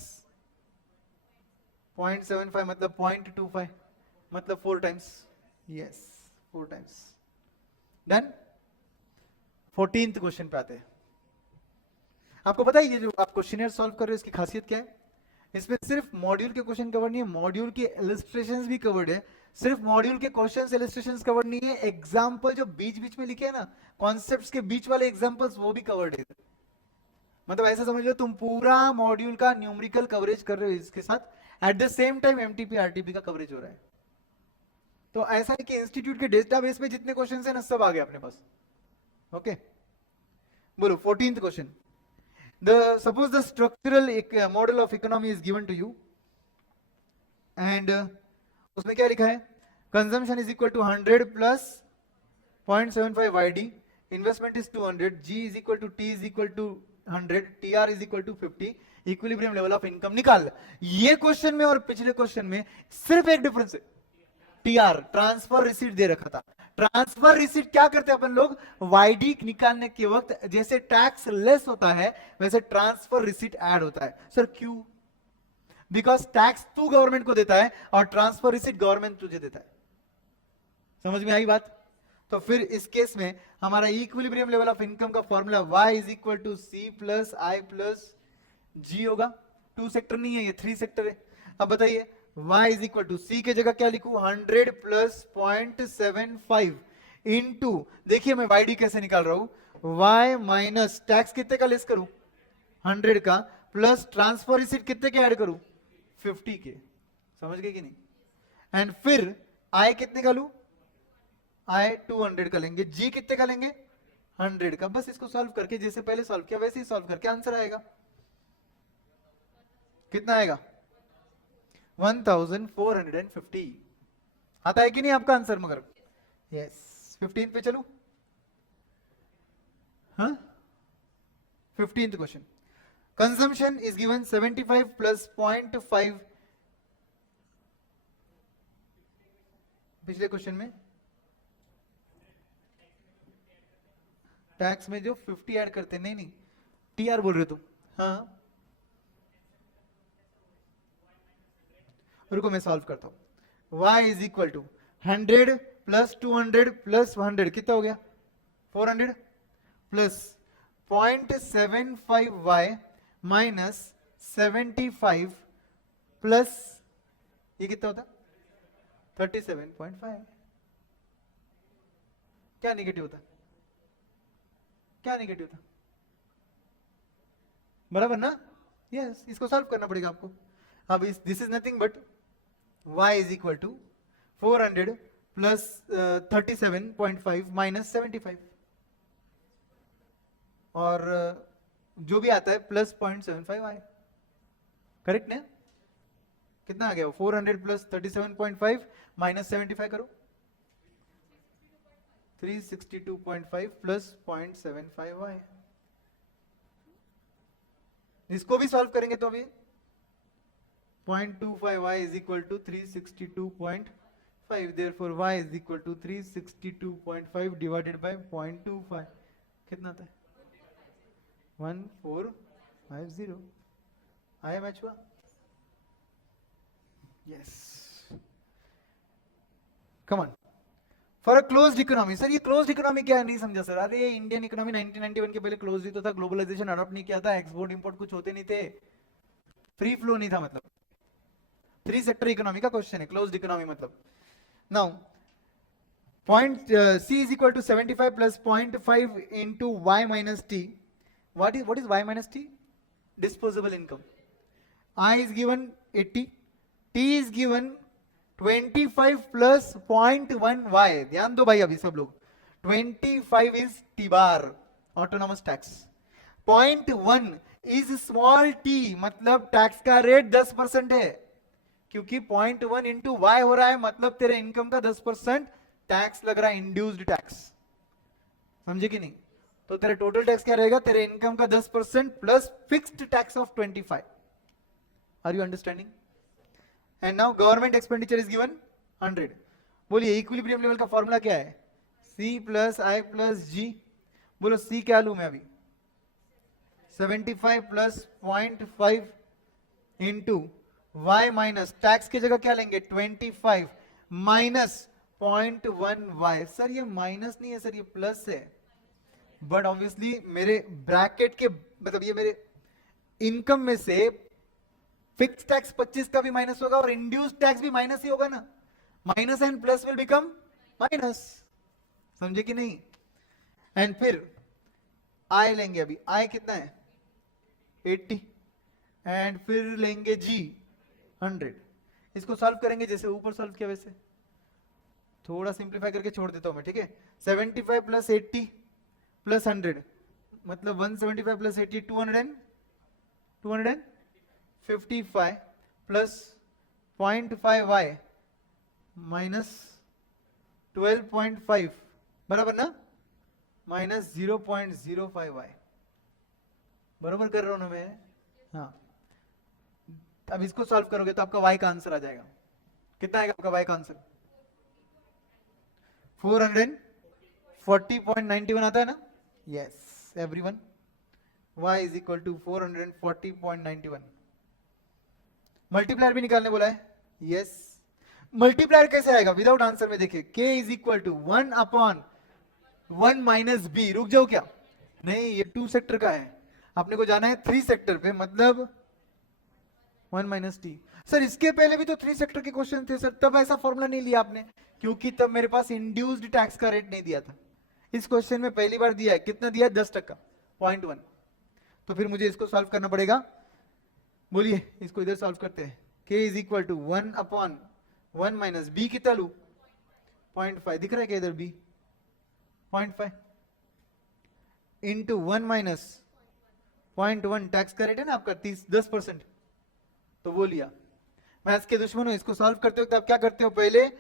0.75 मतलब 0.25, मतलब 4 times, yes 4 times, done. 14th question पे आते हैं। आपको पता है ये जो आप क्वेश्चनर सॉल्व कर रहे हो इसकी खासियत क्या है, इसमें सिर्फ मॉड्यूल के क्वेश्चन कवर नहीं है, मॉड्यूल के इलस्ट्रेशंस भी कवर्ड है। सिर्फ मॉड्यूल के क्वेश्चंस इलस्ट्रेशंस कवर्ड नहीं है, एग्जांपल जो बीच बीच में लिखे हैं ना, कॉन्सेप्ट्स के बीच वाले एग्जांपल्स वो भी कवर्ड है। मतलब ऐसा समझ लो तुम पूरा मॉड्यूल का न्यूमेरिकल कवरेज कर रहे हो इसके साथ, at the same time MTP RTP का कवरेज हो रहा है। तो ऐसा है कि इंस्टीट्यूट के डेटाबेस में जितने क्वेश्चन है ना सब आ गए अपने पास, ओके। बोलो 14th question, suppose the structural model of economy is given to you and उसमें क्या लिखा है, consumption is equal to 100 plus 0.75 YD, investment is 200, G is equal to T is equal to 100, TR is equal to 50, equilibrium level of income निकाल। ये question में और पिछले question में सिर्फ एक डिफरेंस है, टीआर, ट्रांसफर रिसीट दे रखा था। ट्रांसफर रिसीट क्या करते हैं अपन लोग, वाईडी निकालने के वक्त जैसे टैक्स लेस होता है वैसे ट्रांसफर रिसीट ऐड होता है। सर क्यों? बिकॉज टैक्स तू गवर्नमेंट को देता है और ट्रांसफर रिसीट गवर्नमेंट तुझे देता है। समझ में आई बात? तो फिर इस केस में हमारा इक्विलिब्रियम लेवल ऑफ इनकम का formula y is equal to C plus I plus G होगा। 2 सेक्टर नहीं है, ये 3 सेक्टर है। अब बताइए y इज इक्वल टू सी के जगह क्या लिखूं, 100 प्लस 0.75 इंटू, देखिए मैं वाईडी कैसे निकाल रहा हूं, y माइनस टैक्स कितने का लेस करूं, 100 का, प्लस ट्रांसफर रिसीट कितने के ऐड करूं, 50 के। समझ गए कि नहीं? एंड फिर i कितने का लूं, i 200 का लेंगे, g कितने का लेंगे, 100 का। बस इसको सॉल्व करके जैसे पहले सॉल्व किया वैसे ही सॉल्व करके आंसर आएगा। कितना आएगा, 1450। आता है कि नहीं आपका आंसर? मगर यस, 15 पे चलू। हाँ, 15th question, consumption is given 75 plus 0.5। पिछले क्वेश्चन में टैक्स में जो 50 ऐड करते, नहीं टीआर बोल रहे तुम? हाँ, रुको मैं सॉल्व करता हूं। y is equal to 100 plus 200 plus 100 कितना हो गया, 400 प्लस 0.75y माइनस 75 प्लस ये कितना होता, 37.5। क्या निगेटिव होता, क्या निगेटिव था, बराबर ना? यस, इसको सॉल्व करना पड़ेगा आपको। अब this is nothing but y is equal to 400 plus 37.5 minus 75 और जो भी आता है प्लस 0.75 आए। करेक्ट ना? कितना आ गया, 400 प्लस 37.5 माइनस 75 करो, 362.5 प्लस 0.75 आए। इसको भी सॉल्व करेंगे तो अभी 0.25y is equal to 362.5, therefore y is equal to 362.5 divided by 0.25 कितना आता है, 1450। आया मैच हुआ? Yes, come on. For a closed economy, sir ये क्लोज्ड इकोनॉमी क्या है, नहीं समझा सर। अरे इंडियन इकोनॉमी 1991 के पहले क्लोज्ड ही तो था, ग्लोबलाइजेशन अडॉप्ट नहीं किया था, एक्सपोर्ट इंपोर्ट कुछ होते नहीं थे, फ्री फ्लो नहीं था, मतलब 3 सेक्टर इकोनॉमी का क्वेश्चन है क्लोज्ड इकोनॉमी मतलब। Now point c is equal to 75 plus 0.5 into y minus t. What is y minus t? Disposable income. I is given 80, t is given 25 plus 0.1 y। ध्यान दो भाई अभी सब लोग, 25 is t bar autonomous tax, 0.1 is small t मतलब tax का rate 10% है, क्योंकि 0.1 इंटू वाई हो रहा है मतलब तेरे इनकम का 10% टैक्स लग रहा है, इंड्यूस्ड टैक्स। समझे कि नहीं? तो तेरा टोटल टैक्स क्या रहेगा, तेरे इनकम का 10% plus fixed tax of 25। Are you understanding? And now government expenditure is given 100। बोलिए इक्विलिब्रियम लेवल का फॉर्मूला क्या है, C plus I plus G. बोलो C क्या लू मैं अभी, 75 plus 0.5 into y minus tax की जगह क्या लेंगे, 25 माइनस 0.1 y। सर ये माइनस नहीं है सर, ये प्लस है, बट ऑब्वियसली मेरे ब्रैकेट के मतलब ये मेरे इनकम में से फिक्स टैक्स 25 का भी माइनस होगा और इंड्यूस्ड टैक्स भी माइनस ही होगा ना, minus and plus will become minus. समझे कि नहीं? एंड फिर आई लेंगे, अभी आई कितना है 80, एंड फिर लेंगे जी 100। इसको सॉल्व करेंगे जैसे ऊपर सॉल्व किया वैसे, थोड़ा सिंप्लीफाई करके छोड़ देता हूं मैं, ठीक है। 75 प्लस 80 प्लस 100 मतलब 175 प्लस 80 255 प्लस 0.5 y माइनस 12.5 बराबर ना, माइनस 0.05 y। बराबर कर रहा हूं ना मैं? हाँ। अब इसको सॉल्व करोगे तो आपका y का आंसर आ जाएगा। कितना आएगा आपका y का आंसर, 440.91 आता है ना? Yes everyone, y is equal to 440.91। Multiplier भी निकालने बोला है। यस, मल्टीप्लायर कैसे आएगा विदाउट आंसर में? देखिए k is equal to 1/1 minus b. रुक जाओ क्या? नहीं, ये 2 सेक्टर का है, अपने को जाना है 3 सेक्टर पे, मतलब 1 माइनस टी। सर इसके पहले भी तो 3 सेक्टर के क्वेश्चन थे सर, तब ऐसा फॉर्मूला नहीं लिया आपने, क्योंकि तब मेरे पास इंड्यूस्ड टैक्स का रेट नहीं दिया था। इस क्वेश्चन में पहली बार दिया है, कितना दिया है? 10%, 0.1। तो फिर मुझे इसको सॉल्व करना पड़ेगा। बोलिए, इसको इधर सॉल्व करते हैं। k is equal to 1/1 minus b, कितना लू? 0.5। दिख रहा है क्या इधर? b 0.5 इंटू 1 माइनस 0.1, टैक्स का रेट है ना आपका 10%, तो वो लिया। मैथ्स के दुश्मन हो, इसको सॉल्व करते हो तो आप क्या करते हो? पहले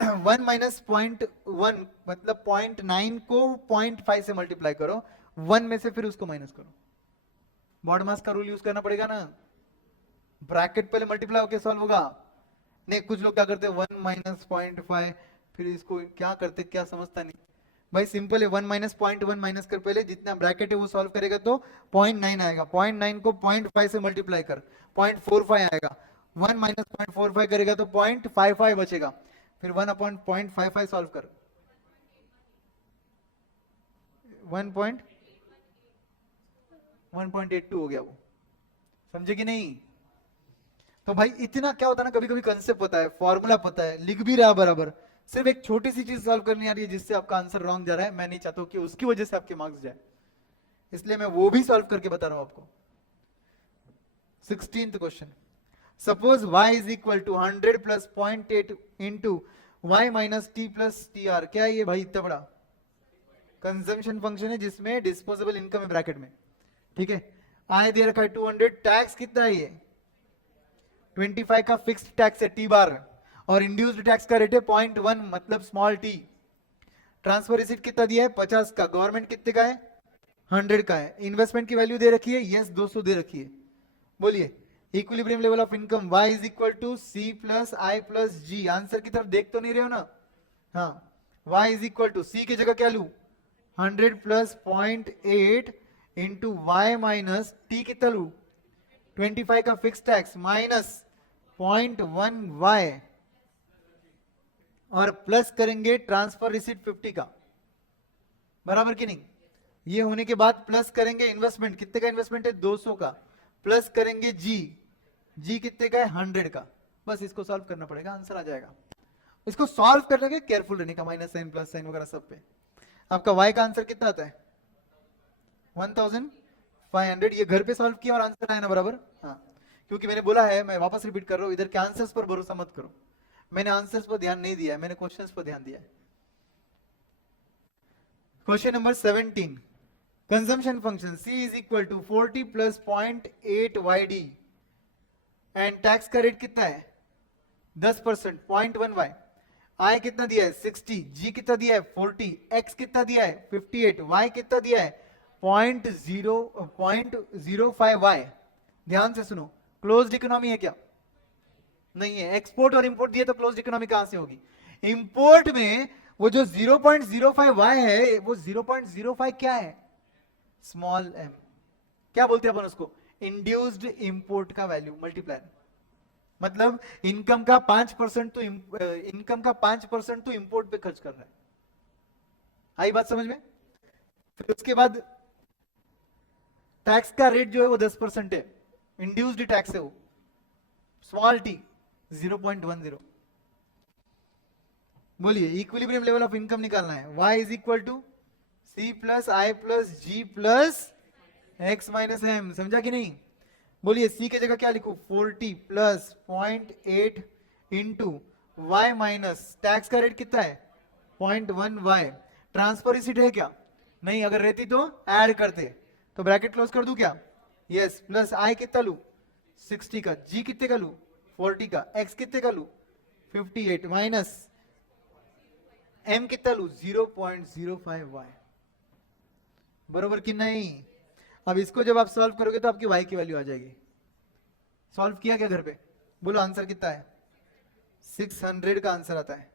1 माइनस 0.1 मतलब 0.9 को 0.5 से मल्टीप्लाई करो, 1 में से फिर उसको माइनस करो। बॉड मास का रूल यूज करना पड़ेगा ना, ब्रैकेट पहले मल्टीप्लाई होके सॉल्व होगा। नहीं, कुछ लोग क्या करते हैं 1 माइनस 0.5, फिर इसको क्या करते, क्या समझता नहीं भाई। सिंपल है, 1 माइनस 0.1 माइनस कर, पहले जितना ब्रैकेट है वो सॉल्व करेगा तो 0.9 आएगा, 0.9 को 0.5 से मल्टीप्लाई कर 0.45 आएगा, 1 माइनस 0.45 करेगा तो 0.55 बचेगा, फिर 1/0.55 सॉल्व कर 1.82 हो गया वो। समझे कि नहीं? तो भाई इतना क्या होता है ना, कभी कभी कंसेप्ट पता है, फॉर्मूला पता है, लिख भी रहा बराबर, सिर्फ एक छोटी सी चीज सॉल्व करनी आ रही है जिससे आपका आंसर रॉन्ग जा रहा है। मैं नहीं चाहता कि उसकी वजह से आपके मार्क्स जाए, इसलिए मैं वो भी सॉल्व करके बता रहा हूं आपको। 16th question, suppose y is equal to 100 plus 0.8 into y minus T plus T R. क्या है ये भाई? इतना बड़ा कंजम्पशन फंक्शन है जिसमें डिस्पोजेबल इनकम है ब्रैकेट में, ठीक है। आय दे रखा है 200, टैक्स कितना है ये? 25 का फिक्स्ड टैक्स है टी बार, और इंड्यूस्ड टैक्स का रेट है 0.1 मतलब स्मॉल टी। ट्रांसफर रिसीट कितना दिया है? 50 का। गवर्नमेंट कितने का है? 100 का है। इन्वेस्टमेंट की वैल्यू दे रखी है, यस 200 दे रखी है। बोलिए, equilibrium level of income y is equal to C plus I plus G. Answer की तरफ देख तो नहीं रहे हो ना? हाँ, y is equal to C की जगह क्या लू? 100 plus 0.8 into Y minus T कितना लू? 25 का फिक्स टैक्स माइनस 0.1 y, और प्लस करेंगे ट्रांसफर रिसीट 50 का, बराबर कि नहीं? ये होने के बाद प्लस करेंगे इन्वेस्टमेंट, कितने का इन्वेस्टमेंट है? 200 का। प्लस करेंगे जी कितने का है? 100 का। बस इसको सॉल्व करना पड़ेगा, आंसर आ जाएगा। इसको सॉल्व करने के केयरफुल रहने का, माइनस साइन प्लस साइन वगैरह सब पे। आपका y का आंसर कितना आता है? 1500। ये घर पे सॉल्व किया और आंसर आया ना बराबर? हाँ, क्योंकि मैंने बोला है, मैं वापस रिपीट कर रहा हूं, इधर के आंसर्स पर भरोसा मत करो। मैंने आंसर्स पर ध्यान नहीं दिया है, मैंने क्वेश्चंस पर ध्यान दिया है। Question number 17, consumption function c is equal to 40 plus 0.8 yd, and tax का रेट कितना है? 10%, 0.1 y। i कितना दिया है? 60, g कितना दिया है? 40, x कितना दिया है? 58, y कितना दिया है? 0.05 y। ध्यान से सुनो, क्लोज्ड इकोनॉमी है क्या? नहीं है। एक्सपोर्ट और इंपोर्ट दिए तो क्लोज्ड इकोनॉमी कहां से होगी? इंपोर्ट में वो जो 0.05 y है, वो 0.05 क्या है? Small m। क्या बोलते हैं अपन उसको? इंड्यूस्ड इंपोर्ट का वैल्यू मल्टीप्लायर। मतलब इनकम का 5% तो इंपोर्ट पे खर्च कर रहा है। आई बात समझ में? फिर उसके बाद टैक्स का रेट जो है वो 10% है, इंड्यूस्ड टैक्स है वो, स्मॉल टी 0.10। बोलिए, इक्विलिब्रियम लेवल ऑफ इनकम निकालना है। y is equal to C plus I plus G plus X minus M. समझा कि नहीं? बोलिए, c की जगह क्या लिखूं? 40 plus 0.8 into Y minus tax का रेट कितना है? 0.1 y। ट्रांसफर रिसीट है क्या? नहीं, अगर रहती तो ऐड करते, तो ब्रैकेट क्लोज कर दूं क्या? यस। प्लस आई कितना लू? 60 का। जी कितने का लू? 40 का। एक्स कितने का लू? 58 माइनस एम कितना लू? 0.05 y। बरोबर कि नहीं? अब इसको जब आप सॉल्व करोगे तो आपकी y की वैल्यू आ जाएगी। सॉल्व किया क्या घर पे? बोलो आंसर कितना है? 600 का आंसर आता है।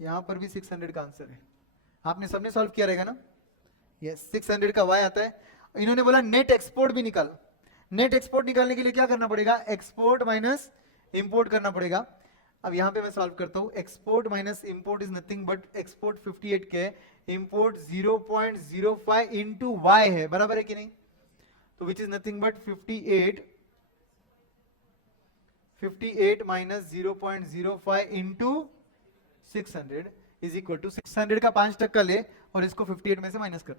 यहां पर भी 600 का आंसर है। आपने सबने सॉल्व किया रहेगा ना? यस, 600 का y आता है। इन्होंने बोला नेट एक्सपोर्ट भी निकाल। नेट एक्सपोर्ट निकालने के लिए क्या करना पड़ेगा? एक्सपोर्ट माइनस इंपोर्ट करना पड़ेगा। अब यहां पे मैं सॉल्व करता हूं। Export minus import is nothing but export 58 के, इंपोर्ट 0.05 इंटू वाई है, बराबर है कि नहीं? तो which is nothing but 58 minus 0.05 into 600 is equal to 600 का 5% ले और इसको 58 में से माइनस कर।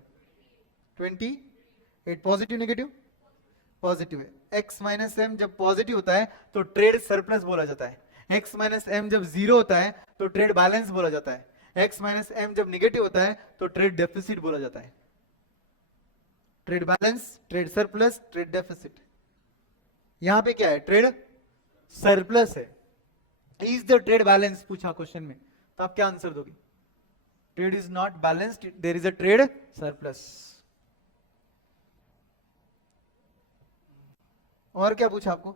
28 पॉजिटिव नेगेटिव? पॉजिटिव है। x माइनस एम जब पॉजिटिव होता है तो ट्रेड सरप्लस बोला जाता है। x माइनस एम जब जीरो होता है तो ट्रेड बैलेंस बोला जाता है। x माइनस एम जब निगेटिव होता है तो ट्रेड डेफिसिट बोला जाता है। Trade balance, trade surplus, trade deficit. यहां पे क्या है? ट्रेड सरप्लस है। इज द ट्रेड बैलेंस पूछा क्वेश्चन में, तो आप क्या आंसर दोगे? Trade is not balanced, there is a trade surplus. और क्या पूछा आपको?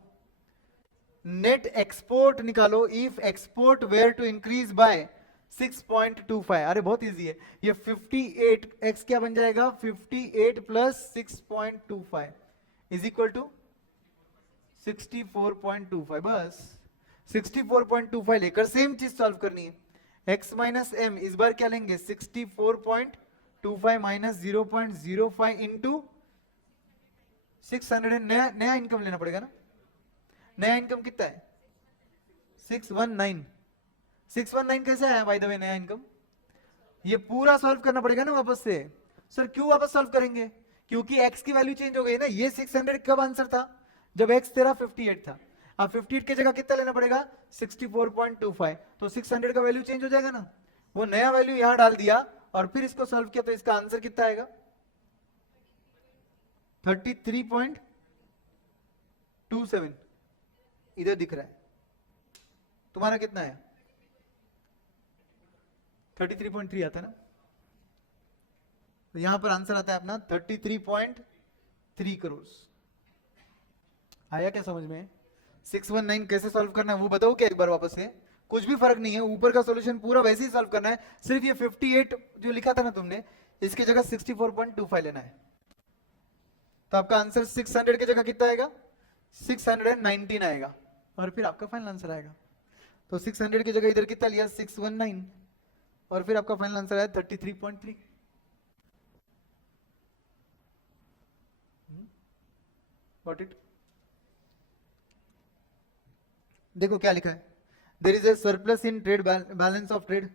नेट एक्सपोर्ट निकालो if export were to increase by 6.25। अरे बहुत इजी है ये। 58 x क्या बन जाएगा? 58 प्लस 6.25 इज इक्वल टू 64.25। बस 64.25 लेकर सेम चीज सॉल्व करनी है। x माइनस एम इस बार क्या लेंगे? 64.25 माइनस 0.05 इंटू 600। नया इनकम लेना पड़ेगा ना? नया इनकम कितना है? 619। 619 कैसे आया बाय द वे नया इनकम? ये पूरा सॉल्व करना पड़ेगा ना वापस से। सर क्यों वापस सॉल्व करेंगे? क्योंकि x की वैल्यू चेंज हो गई ना। ये 600 कब आंसर था? जब x तेरा 58 था। अब 58 की जगह कितना लेना पड़ेगा? 64.25। तो 600 का वैल्यू चेंज हो जाएगा ना। वो नया वैल्यू यहां डाल दिया और फिर इसको सॉल्व किया तो इसका आंसर कितना आएगा? 33.27 इधर दिख रहा है। तुम्हारा कितना है? 33.3 आता है ना? तो यहां पर आंसर आता है अपना 33.3 करोड़। आया क्या समझ में? 619 कैसे सॉल्व करना है वो बताओ क्या एक बार वापस से? कुछ भी फर्क नहीं है, ऊपर का सॉल्यूशन पूरा वैसे ही सॉल्व करना है। सिर्फ ये 58 जो लिखा था ना तुमने, इसकी जगह 64.25 लेना है। तो आपका आंसर 600 की जगह कितना आएगा? 619 आएगा और फिर आपका फाइनल आंसर आएगा। तो 600 की जगह इधर कितना लिया? 619 और फिर आपका फाइनल आंसर आया 33.3। Got it? देखो क्या लिखा है। There is a surplus in trade balance of trade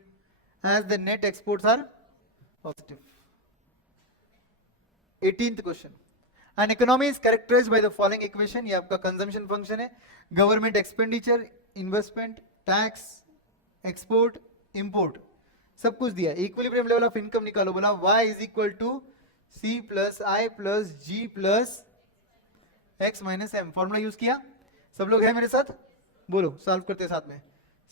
as the net exports are positive. 18th question. An economy is characterized by the following equation। ये आपका कंजम्पशन फंक्शन है। Government expenditure, investment, tax, export, import, सब कुछ दिया। Equilibrium level of income निकालो। बोला y is equal to c plus I plus G plus X minus M. Formula use किया? सब लोग हैं मेरे साथ? बोलो सॉल्व करते हैं साथ में।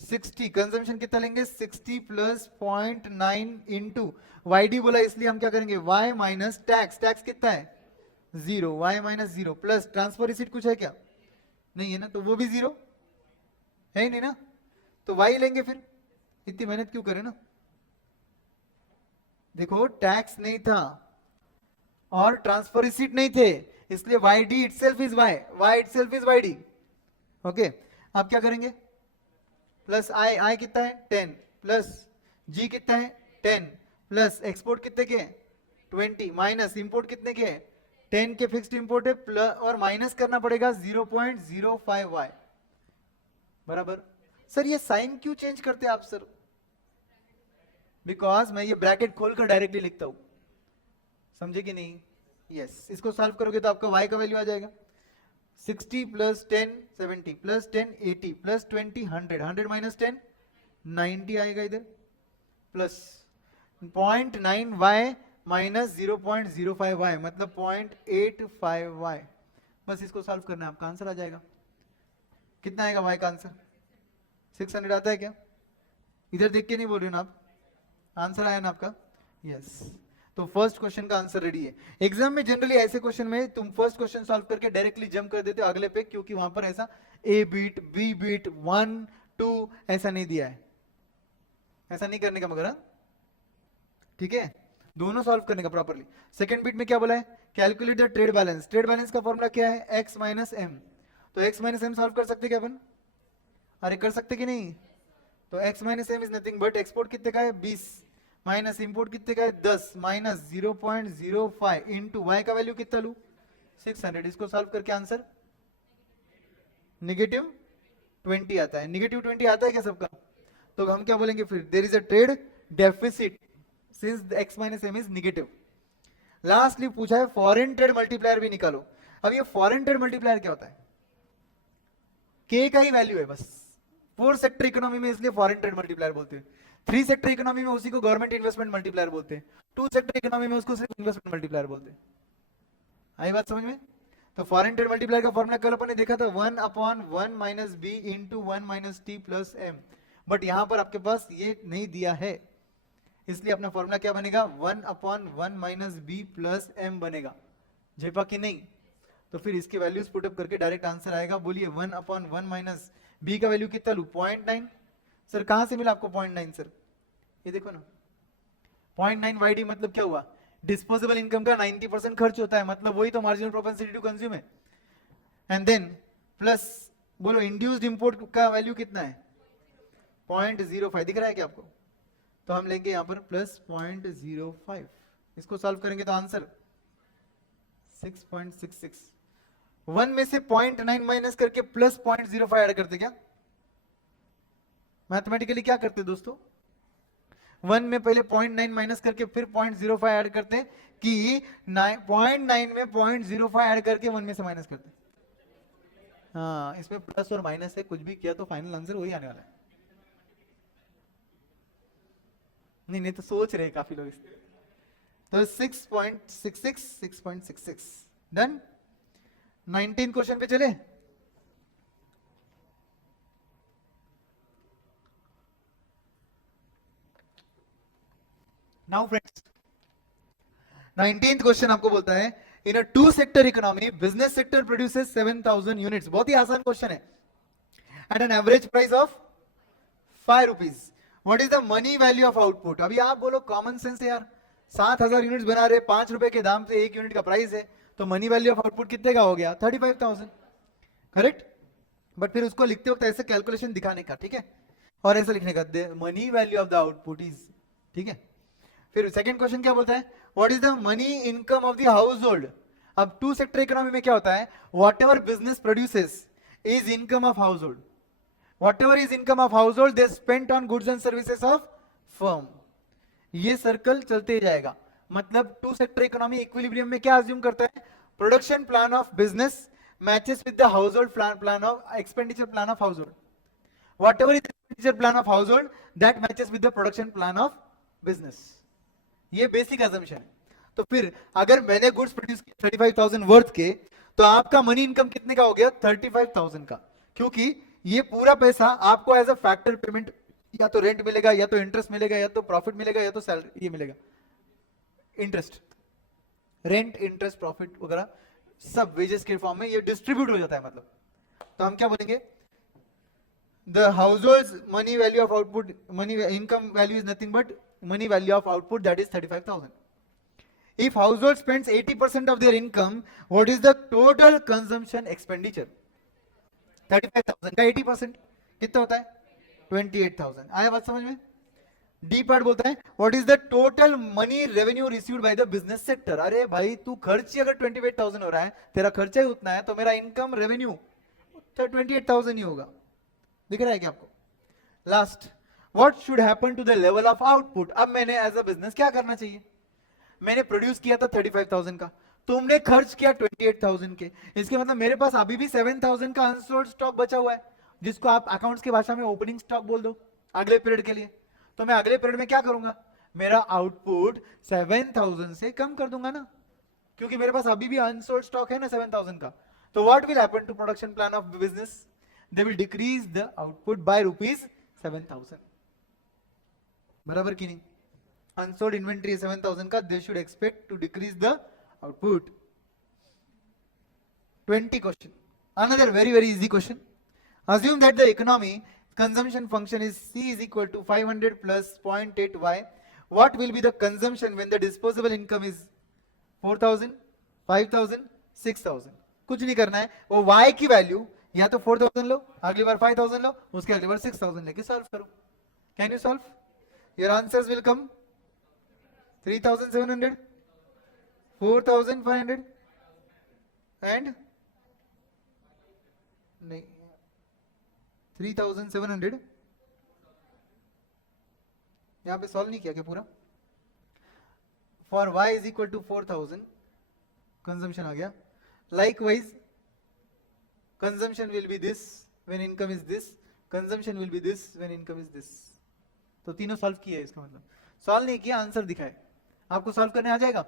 60 कंजम्पशन कितना लेंगे? 60 प्लस 0.9 इंटू वाई डी बोला इसलिए हम क्या करेंगे? y minus tax. टैक्स कितना है? 0। y minus 0 plus transfer receipt कुछ है क्या? नहीं है ना, तो वो भी 0 है ही नहीं ना, तो y लेंगे। फिर इतनी मेहनत क्यों करें ना? देखो टैक्स नहीं था और ट्रांसफर रिसीट नहीं थे, इसलिए y d itself is y, y itself is y d. Okay, आप क्या करेंगे? प्लस आई, आई कितना है? 10 प्लस जी कितना है? 10 प्लस एक्सपोर्ट कितने के? 20 माइनस इंपोर्ट कितने के? 10 के फिक्स्ड इंपोर्ट है प्लस और माइनस करना पड़ेगा 0.05 वाई बराबर। सर ये साइन क्यों चेंज करते हैं आप सर? बिकॉज मैं ये ब्रैकेट खोलकर डायरेक्टली लिखता हूं, समझे कि नहीं? यस, इसको सॉल्व करोगे तो आपका y का वैल्यू आ जाएगा 60 प्लस 10 70 प्लस 10 80 प्लस 20 100, 100 माइनस 10 90 आएगा इधर, प्लस 0.9 y माइनस 0.05 y मतलब 0.85 y। बस इसको सॉल्व करना है, आपका आंसर आ जाएगा। कितना आएगा y का आंसर? 600 आता है क्या? इधर देख के नहीं बोल रहे ना आप, आंसर आया ना आपका? यस। तो फर्स्ट क्वेश्चन का आंसर रेडी है। एग्जाम में जनरली ऐसे क्वेश्चन में तुम फर्स्ट क्वेश्चन सॉल्व करके डायरेक्टली जंप कर देते हो अगले पे, क्योंकि वहां पर ऐसा ए बीट बी बीट 1 2 ऐसा नहीं दिया है। ऐसा नहीं करने का मगर, हाँ? ठीक है, दोनों सॉल्व करने का प्रॉपरली। सेकंड बिट में क्या बोला है, calculate the trade balance. Trade balance का फॉर्मूला क्या है, एक्स माइनस एम। तो एक्स माइनस एम सॉल्व कर सकते क्या अपन, अरे कर सकते कि नहीं। तो x minus M is nothing but export कितने का है 20 माइनस इंपोर्ट कितने का है 10 माइनस 0.05 इंटू वाई का वैल्यू कितना लू 600। इसको सॉल्व करके आंसर -20 आता है। -20 आता है क्या सबका, तो हम क्या बोलेंगे फिर, there is a trade deficit since x minus M is negative. Lastly पूछा है फॉरेन ट्रेड मल्टीप्लायर भी निकालो। अब ये फॉरेन ट्रेड मल्टीप्लायर क्या होता है, k का ही वैल्यू है बस। 4 सेक्टर इकोनॉमी में इसलिए फॉरेन ट्रेड मल्टीप्लायर बोलते हैं, 3 सेक्टर इकोनॉमी में उसी को गवर्नमेंट इन्वेस्टमेंट मल्टीप्लायर बोलते हैं, 2 सेक्टर इकोनॉमी में उसको सिर्फ इन्वेस्टमेंट मल्टीप्लायर बोलते हैं। आई बात समझ में। तो फॉरेन ट्रेड मल्टीप्लायर का फॉर्मूला कल अपन ने देखा था 1/1 minus B into 1 minus T plus M, but यहां पर आपके पास ये नहीं दिया है, इसलिए अपना फॉर्मूला क्या बनेगा 1/1 माइनस बी प्लस एम बनेगा। जेपा की नहीं, तो फिर इसकी वैल्यूज पुटअप करके डायरेक्ट आंसर आएगा। बोलिए 1/1 माइनस बी का वैल्यू कितना लू 0.9। सर कहां से मिला आपको 0.9, सर ये देखो ना 0.9 वाईडी मतलब क्या हुआ, डिस्पोजेबल इनकम का 90% खर्च होता है, मतलब वही तो मार्जिनल प्रोपेंसिटी टू कंज्यूम है। एंड देन प्लस बोलो इंड्यूस्ड इंपोर्ट का वैल्यू कितना है 0.05, दिख रहा है क्या आपको, तो हम लेंगे यहां पर प्लस 0.05। इसको सॉल्व करेंगे तो आंसर 6.66। 1 में से 0.9 माइनस करके प्लस 0.05 ऐड करते क्या, मैथमेटिकली क्या करते दोस्तों, 1 में पहले 0.9 माइनस करके फिर 0.05 ऐड करते कि 0.9 में 0.05 ऐड करके 1 में से माइनस करते। हाँ इसमें प्लस और माइनस है, कुछ भी किया तो फाइनल आंसर वही आने वाला है। नहीं नहीं तो सोच रहे काफी लोग इसमें। तो 6.66 6.66 डन। 19 क्वेश्चन पे चले। नाउ फ्रेंड्स 19th क्वेश्चन आपको बोलता है in a 2 sector economy business sector produces 7000 units. बहुत ही आसान क्वेश्चन है। At an average price of 5 rupees what is the money value of output. अभी आप बोलो कॉमन सेंस है यार, 7000 यूनिट्स बना रहे, 5 रुपए के दाम से 1 यूनिट का प्राइस है, तो मनी वैल्यू ऑफ आउटपुट कितने का हो गया 35,000, करेक्ट। बट फिर उसको लिखते वक्त ऐसे कैलकुलेशन दिखाने का, ठीक है, और ऐसे लिखने का money value of the output is, ठीक है। फिर सेकंड क्वेश्चन क्या बोलता है what is the money income of the house hold. अब 2 सेक्टर इकोनॉमी में क्या होता है, what ever business produces is income of house hold, whatever is income of household they spent on goods and services of firm। ये circle चलते जाएगा, मतलब 2 sector economy equilibrium में क्या अज्यूम करता है, production plan of business matches with the household plan of expenditure plan of household, whatever is expenditure plan of household that matches with the production plan of business। ये basic assumption है। तो फिर अगर मैंने goods produce किए 35,000 worth के, तो आपका मनी इनकम कितने का हो गया 35,000 का, क्योंकि ये पूरा पैसा आपको एज अ फैक्टर पेमेंट या तो रेंट मिलेगा, या तो इंटरेस्ट मिलेगा, या तो प्रॉफिट मिलेगा, या तो सैलरी ये मिलेगा, इंटरेस्ट, रेंट इंटरेस्ट प्रॉफिट वगैरह सब वेजेस के फॉर्म में ये डिस्ट्रीब्यूट हो जाता है। मतलब तो हम क्या बोलेंगे, the households money value of output, money income value is nothing but money value of output that is 35,000। If household spends 80% of their income, what is the total consumption expenditure? 35,000 का 80% कितना होता है 28,000। आया बात समझ में। डी पार्ट बोलता है what is the total money revenue received by the business sector. अरे भाई तू खर्च ही अगर 28,000 हो रहा है, तेरा खर्चा ही उतना है, तो मेरा इनकम रेवेन्यू तो 28,000 ही होगा। दिख रहा है क्या आपको। Last what should happen to the level of output. अब मैंने एज अ बिजनेस क्या करना चाहिए, मैंने प्रोड्यूस किया था 35,000 का, तुमने खर्च किया 28,000 के, इसके मतलब मेरे पास अभी भी 7,000 का अनसोल्ड स्टॉक बचा हुआ है, जिसको आप अकाउंट्स की भाषा में ओपनिंग स्टॉक बोल दो अगले पीरियड के लिए। तो मैं अगले पीरियड में क्या करूंगा, मेरा आउटपुट 7,000 से कम कर दूंगा ना, क्योंकि मेरे पास अभी भी अनसोल्ड स्टॉक है ना 7,000 का। तो what will happen to production plan of business, they will decrease the output by ₹7,000। बराबर की नहीं। Unsold inventory is 7,000 का, they should expect to decrease the output। 20 question, another very easy question। Assume that the economy consumption function is C is equal to 500 plus 0.8 Y. What will be the consumption when the disposable income is 4,000, 5,000, 6,000? कुछ नहीं करना है, वो Y की value या तो 4,000 लो, अगली बार 5,000 लो, उसके अगली बार 6,000 लेके सॉल्व करो. Can you solve? Your answers will come 3,700, 4,500 and नहीं 3,700. यहां पे सॉल्व नहीं किया क्या पूरा? For y is equal to 4,000 consumption आ गया. Likewise, consumption will be this when income is this. Consumption will be this when income is this. तो तीनों सॉल्व किया है, इसका मतलब सॉल्व नहीं किया, आंसर दिखाए. आपको सॉल्व करने आ जाएगा?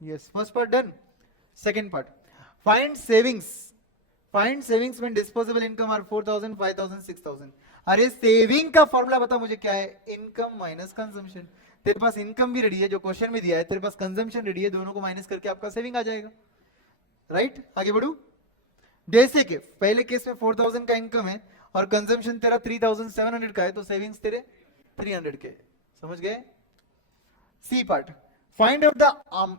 Yes. First part done. Second part, find savings. Find savings when disposable income are 4,000, 5,000, 6,000. अरे सेविंग का फॉर्मूला बता मुझे क्या है? Income minus consumption. तेरे पास इनकम भी रेडी है जो क्वेश्चन में दिया है, तेरे पास कंजम्पशन रेडी है, दोनों को माइनस करके आपका सेविंग आ जाएगा. राइट? आगे बढ़ू. जैसे कि पहले केस में 4,000 का इनकम है और कंजम्पशन तेरा 3,700 का है, तो सेविंग्स तेरे 300 के. समझ गए? C part, find out the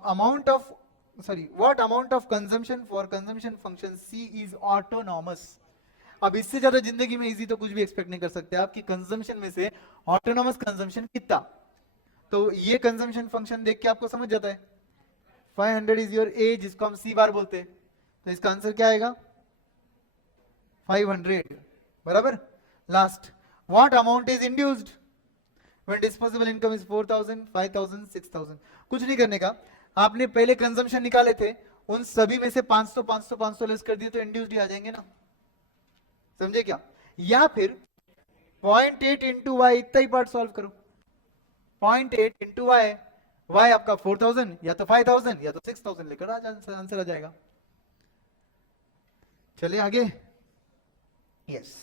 amount of what amount of consumption for consumption function C is autonomous. अब इससे ज्यादा जिंदगी में इजी तो कुछ भी एक्सपेक्ट नहीं कर सकते आप कि कंजम्पशन में से ऑटोनॉमस कंजम्पशन कितना. तो ये कंजम्पशन फंक्शन देख के आपको समझ जाता है. 500 इज योर ए, जिसको हम सी बार बोलते हैं, तो इसका आंसर क्या आएगा? 500. बराबर. Last, what amount is induced when disposable income is 4,000, 5,000, 6,000. कुछ नहीं करने का, आपने पहले कंजम्पशन निकाले थे, उन सभी में से 500 500 500 लेस कर दिए तो इंड्यूस्ड ही आ जाएंगे ना. समझे क्या? या फिर 0.8 इंटू वाई, इतना ही पार्ट सॉल्व करो. 0.8 इंटू वाई, वाई आपका 4,000 या तो 5,000 या तो 6,000 लेकर आंसर आ जाएगा. चलिए आगे. Yes.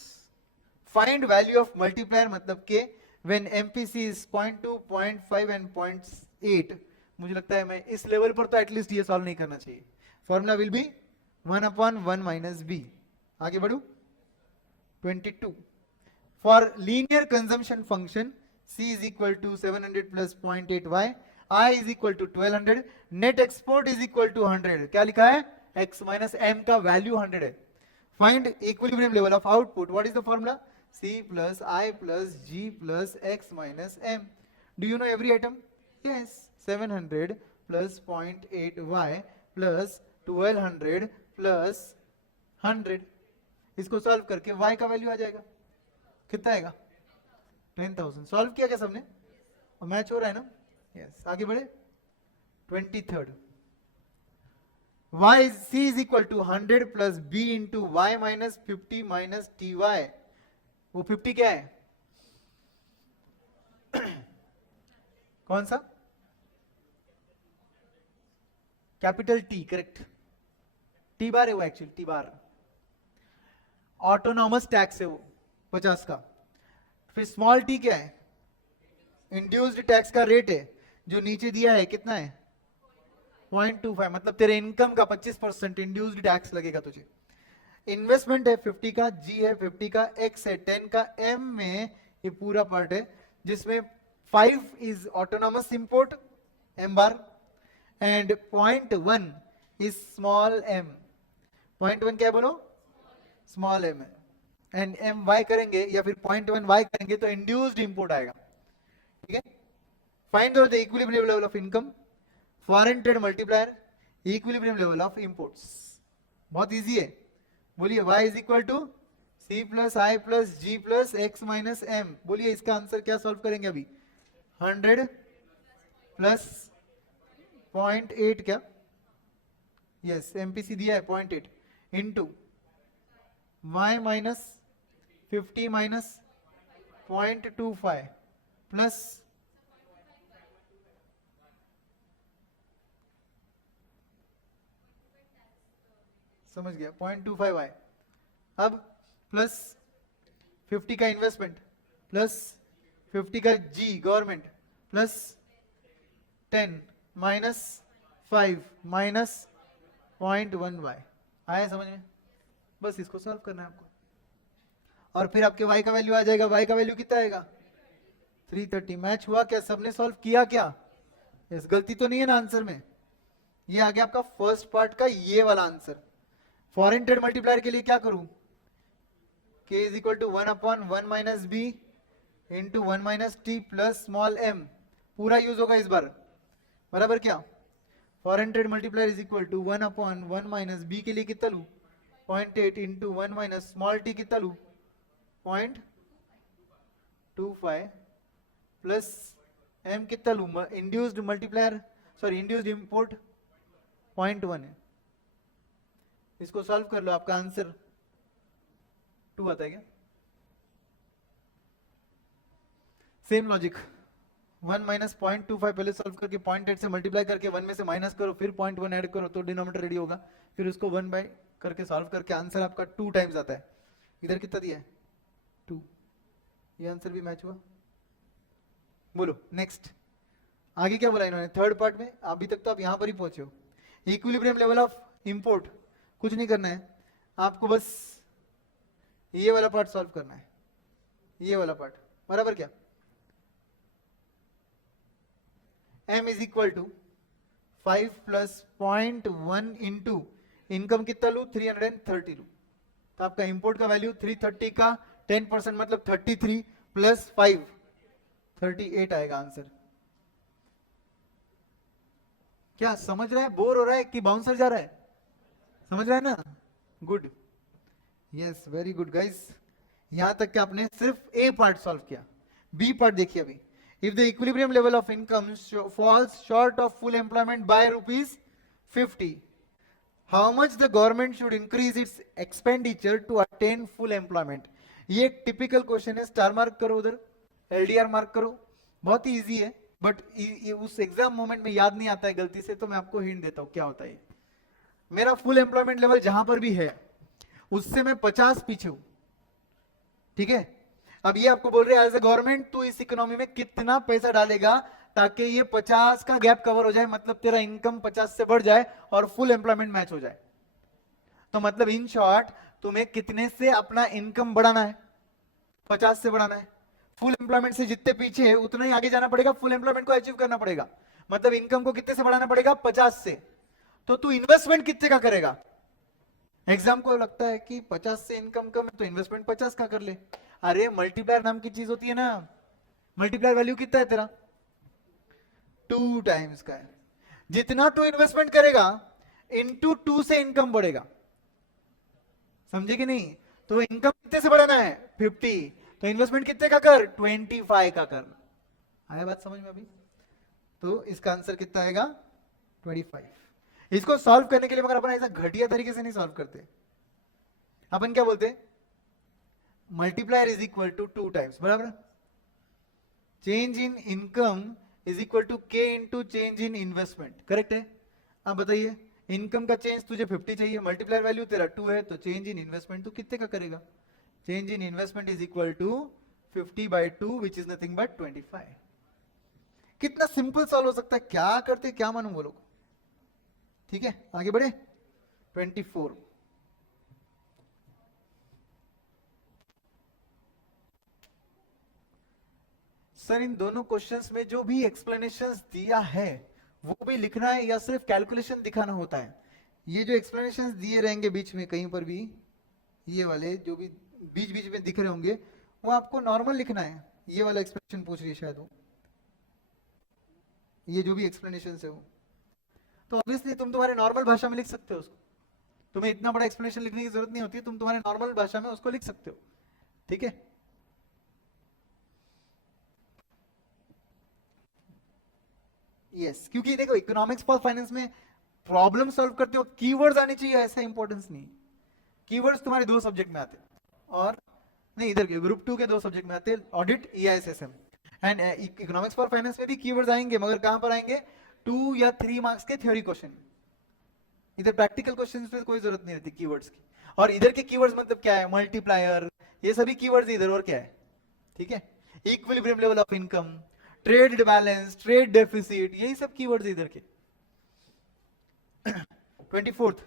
Find value of multiplier, मतलब के व्हेन एमपीसी इज 0.2, 0.5 एंड 0.8. मुझे लगता है मैं इस लेवल पर तो एटलीस्ट ये सॉल्व नहीं करना चाहिए. Formula will be 1/1 minus B. आगे बढ़ू. 22. For linear consumption function C is equal to 700 plus 0.8 y, I is equal to 1200, net export is equal to 100. क्या लिखा है? x minus m का वैल्यू 100 है. Find equilibrium level of output. What is the formula? C plus I plus G plus x minus m. Do you know every item? Yes. 700 plus 0.8 y plus 1200 plus 100. इसको solve करके y का value आ जाएगा. कितना आएगा? 10,000. Solve किया क्या सबने? और मैच हो रहा है ना? यस. आगे बढ़े. 23rd, y c is equal to 100 plus b into y minus 50 minus ty. वो 50 क्या है? कौन सा? Capital T. Correct. T bar है वो, actually T bar. Autonomous tax है वो 50 का. फिर स्मॉल टी क्या है? इंड्यूस्ड टैक्स का रेट है जो नीचे दिया है. कितना है? 0.25. मतलब तेरे इनकम का 25% इंड्यूस्ड टैक्स लगेगा तुझे. इन्वेस्टमेंट है 50 का, जी है 50 का, एक्स है 10 का, एम में ये पूरा पार्ट है जिसमें 5 is autonomous import M bar and 0.1 is small M. 0.1 क्या है बोलो? स्मॉल एम है. एंड एम वाई करेंगे या फिर 0.1 वाई करेंगे तो इंड्यूस्ड इंपोर्ट आएगा. ठीक है. Find out the equilibrium level of income, foreign trade multiplier, equilibrium level of imports. बहुत इजी है. बोलिए. y is equal to c plus I plus G plus X minus M. बोलिए इसका आंसर क्या solve करेंगे अभी? 100 प्लस 0.8 क्या? Yes. MPC दिया है 0.8 into y minus 50 minus 0.25 plus समझ गया 0.25 y. अब प्लस 50 का इन्वेस्टमेंट प्लस 50 का G government plus 10 minus 5 minus 0.1 y. आया समझ में? बस इसको सॉल्व करना है आपको. और फिर आपके y का वैल्यू आ जाएगा, y का वैल्यू कितना आएगा 330। मैच हुआ क्या, सबने सॉल्व किया क्या? यस, गलती तो नहीं है ना आंसर में? ये आ गया आपका फर्स्ट पार्ट का ये वाला आंसर। फॉरेन ट्रेड मल्टीप्लायर के लिए क्या करूं, k is equal to 1/1 minus B into 1 minus T plus small m, पूरा यूज होगा इस बार, बराबर क्या? Foreign trade multiplier is equal to 1/1 minus B के लिए कितना लू 0.8 इंटू 1 माइनस स्मॉल टी कितना लू 0.25 प्लस m कितना लू, induced multiplier sorry induced import 0.1 है। इसको सॉल्व कर लो, आपका आंसर 2 आता है क्या? सेम लॉजिक, 1 माइनस 0.25 पहले सॉल्व करके 0.8 से मल्टीप्लाई करके 1 में से माइनस करो, फिर 0.1 ऐड करो तो डिनोमिनेटर रेडी होगा, फिर उसको 1 बाय करके सॉल्व करके आंसर आपका 2 टाइम्स आता है। इधर कितना दिया है 2, ये आंसर भी मैच हुआ। बोलो नेक्स्ट, आगे क्या बोला इन्होंने थर्ड पार्ट में? अभी तक तो आप यहां पर ही पहुंचे हो। इक्विलिब्रियम लेवल ऑफ इंपोर्ट, कुछ नहीं करना है आपको, बस ये वाला पार्ट सॉल्व करना है, ये वाला पार्ट, बराबर क्या? m is equal to 5 plus 0.1 into income कितना लू 330 लू, तो आपका इंपोर्ट का वैल्यू 330 का 10% मतलब 33 प्लस 5 38 आएगा आंसर। क्या समझ रहा है, बोर हो रहा है कि बाउंसर जा रहा है? समझ रहा है ना? Good, yes very good guys. यहां तक कि आपने सिर्फ ए पार्ट सॉल्व किया, बी पार्ट देखिए अभी। If the equilibrium level of income falls short of full employment by ₹50, how much the government should increase its expenditure to attain full employment? ये एक टिपिकल क्वेश्चन है, स्टार मार्क करो उधर, LDR mark करो, बहुत ही easy है, but उस exam moment में याद नहीं आता है गलती से, तो मैं आपको हिंट देता हूं क्या होता है। मेरा फुल एम्प्लॉयमेंट लेवल जहां पर भी है उससे मैं 50 पीछे हूं, ठीक है? अब ये आपको बोल रहे हैं एज ए गवर्नमेंट तू इस इकोनॉमी में कितना पैसा डालेगा ताकि ये 50 का गैप कवर हो जाए, मतलब तेरा इनकम 50 से बढ़ जाए और फुल एम्प्लॉयमेंट मैच हो जाए। तो मतलब इन शॉर्ट तुम्हें कितने से अपना इनकम बढ़ाना है, 50 से बढ़ाना है। फुल एम्प्लॉयमेंट से जितने पीछे है उतना ही आगे जाना पड़ेगा, फुल एम्प्लॉयमेंट को अचीव करना पड़ेगा, मतलब इनकम को कितने से बढ़ाना पड़ेगा 50 से। तो तू इन्वेस्टमेंट कितने का करेगा? एग्जाम को लगता है कि 50 से इनकम कम है तो इन्वेस्टमेंट 50 का कर ले। अरे मल्टीप्लायर नाम की चीज होती है ना, मल्टीप्लायर वैल्यू कितना है तेरा 2 टाइम्स का है। जितना तू इन्वेस्टमेंट करेगा इंटू 2 से इनकम बढ़ेगा, समझे कि नहीं? तो इनकम कितने से बढ़ाना है 50, तो इन्वेस्टमेंट कितने का कर 25 का कर। आया बात समझ में अभी? तो इसका आंसर कितना आएगा 25। इसको सॉल्व करने के लिए मगर अपन ऐसा घटिया तरीके से नहीं सॉल्व करते, अपन क्या बोलते हैं multiplier is equal to 2 times, बराबर? Change in income is equal to के into change in investment, correct है? अब बताइए इनकम का चेंज तुझे 50 चाहिए, मल्टीप्लायर वैल्यू तेरा 2 है, तो चेंज इन इन्वेस्टमेंट तू कितने का करेगा? Change in investment is equal to 50/2 which is nothing but 25। कितना सिंपल सॉल्व हो सकता है, क्या करते क्या मानूं वो लोग। ठीक है आगे बढ़े। 24 सर इन दोनों क्वेश्चंस में जो भी एक्सप्लेनेशंस दिया है वो भी लिखना है या सिर्फ कैलकुलेशन दिखाना होता है? ये जो एक्सप्लेनेशंस दिए रहेंगे बीच में कहीं पर भी, ये वाले जो भी बीच बीच में दिख रहे होंगे वो आपको नॉर्मल लिखना है। ये वाला एक्सप्लेनेशन पूछ रही है शायद वो, ये जो भी एक्सप्लेनेशन है वो, तो ऑब्वियसली तुम तुम्हारे नॉर्मल भाषा में लिख सकते हो उसको, तुम्हें इतना बड़ा एक्सप्लेनेशन लिखने की जरूरत नहीं होती, तुम तुम्हारे नॉर्मल भाषा में उसको लिख सकते हो। ठीक है यस क्योंकि देखो इकोनॉमिक्स फॉर फाइनेंस में प्रॉब्लम सॉल्व करते हो कीवर्ड्स आने चाहिए, ऐसा इंपॉर्टेंस नहीं। कीवर्ड्स तुम्हारे 2 सब्जेक्ट में आते और नहीं इधर के ग्रुप 2 के 2 सब्जेक्ट में आते, audit EISSM and economics for finance में भी कीवर्ड्स आएंगे, मगर कहां पर आएंगे 2 या 3 मार्क्स के थ्योरी क्वेश्चन। इधर प्रैक्टिकल क्वेश्चंस पे कोई जरूरत नहीं रहती कीवर्ड्स की, और इधर के कीवर्ड्स मतलब क्या है मल्टीप्लायर, ये सभी कीवर्ड्स इधर, और क्या है? ठीक है equilibrium level of income, trade balance, trade deficit, यही सब कीवर्ड्स इधर के। 24th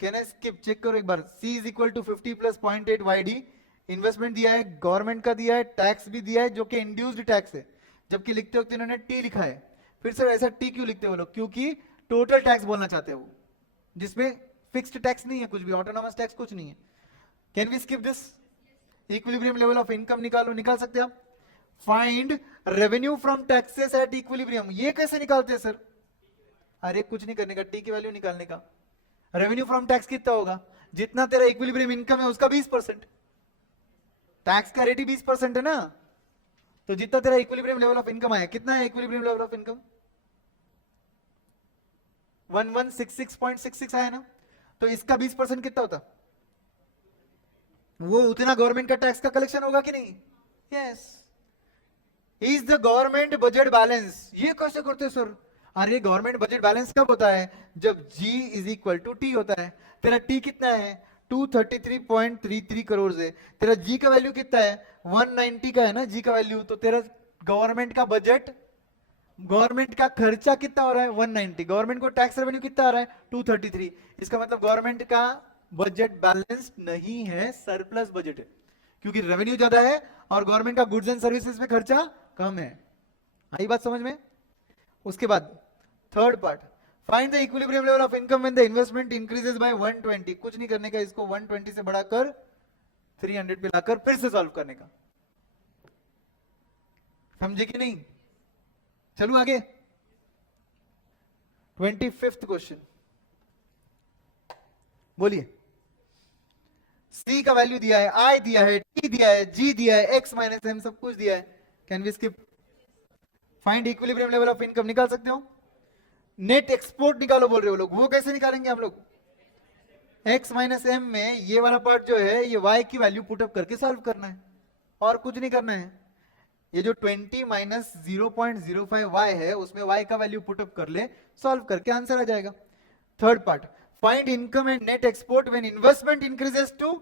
can I skip, check करो एक बार। C is equal to 50 plus 0.8 YD investment दिया है, गवर्नमेंट का दिया है, टैक्स भी दिया है जो कि इंड्यूस्ड टैक्स है, जबकि लिखते वक्त इन्होंने टी लिखा है। फिर सर ऐसा टी क्यों लिखते हो लोग? क्योंकि टोटल टैक्स बोलना चाहते हैं वो, जिसमें फिक्स्ड टैक्स नहीं है, कुछ भी ऑटोनॉमस टैक्स कुछ नहीं है। Can we skip this? Equilibrium level of income निकालो, निकाल सकते हैं आप। Find revenue from taxes at equilibrium, ये कैसे निकालते हैं सर? अरे कुछ नहीं करने का, टी की वैल्यू निकालने का। रेवेन्यू फ्रॉम टैक्स कितना होगा? जितना तेरा इक्विलिब्रियम इनकम है उसका 20%, टैक्स का रेट ही 20% है ना, तो जितना तेरा इक्विलिब्रियम लेवल ऑफ इनकम आया, कितना है इक्विलिब्रियम लेवल ऑफ इनकम? 1166.66 आया ना, तो इसका 20% कितना होता? वो उतना गवर्नमेंट का टैक्स का कलेक्शन होगा कि नहीं? Yes, is the government budget balance. ये कैसे करते सर? अरे गवर्नमेंट बजट बैलेंस कब होता है? जब G is equal to T होता है। तेरा T कितना है? 233.33 करोड़ है। तेरा G का वैल्यू कितना है? 190 का है ना G का वैल्यू, तो तेरा गवर्नमेंट का बजट, गवर्नमेंट का खर्चा कितना हो रहा है? 190। गवर्नमेंट को टैक्स रेवेन्यू कितना आ रहा है? 233। इसका मतलब गवर्नमेंट का बजट बैलेंस नहीं है, सरप्लस बजट है, क्योंकि रेवेन्यू ज्यादा है और गवर्नमेंट का गुड्स एंड सर्विसेज पे खर्चा कम है। आई बात समझ में? उसके बाद third part, find the equilibrium level of income when the investment increases bye 120। कुछ नहीं करने का, इसको 120 से बढ़ाकर 300 पे लाकर फिर से सॉल्व करने का। समझे कि नहीं? चलो आगे, 25th क्वेश्चन बोलिए। सी का वैल्यू दिया है, आई दिया है, टी दिया है, जी दिया है, एक्स माइनस एम सब कुछ दिया है। Can we skip? Find equilibrium level of income निकाल सकते हो? नेट एक्सपोर्ट निकालो बोल रहे हो लोग, वो कैसे निकालेंगे हम लोग? एक्स माइनस एम में ये वाला पार्ट जो है, ये वाई की वैल्यू पुटअप करके सॉल्व करना है, और कुछ नहीं करना है। ये जो 20 माइनस 0.05 वाई है, उसमें वाई का वैल्यू पुटअप कर ले, सॉल्व करके आंसर आ जाएगा। Third part, find income and net export when investment increases to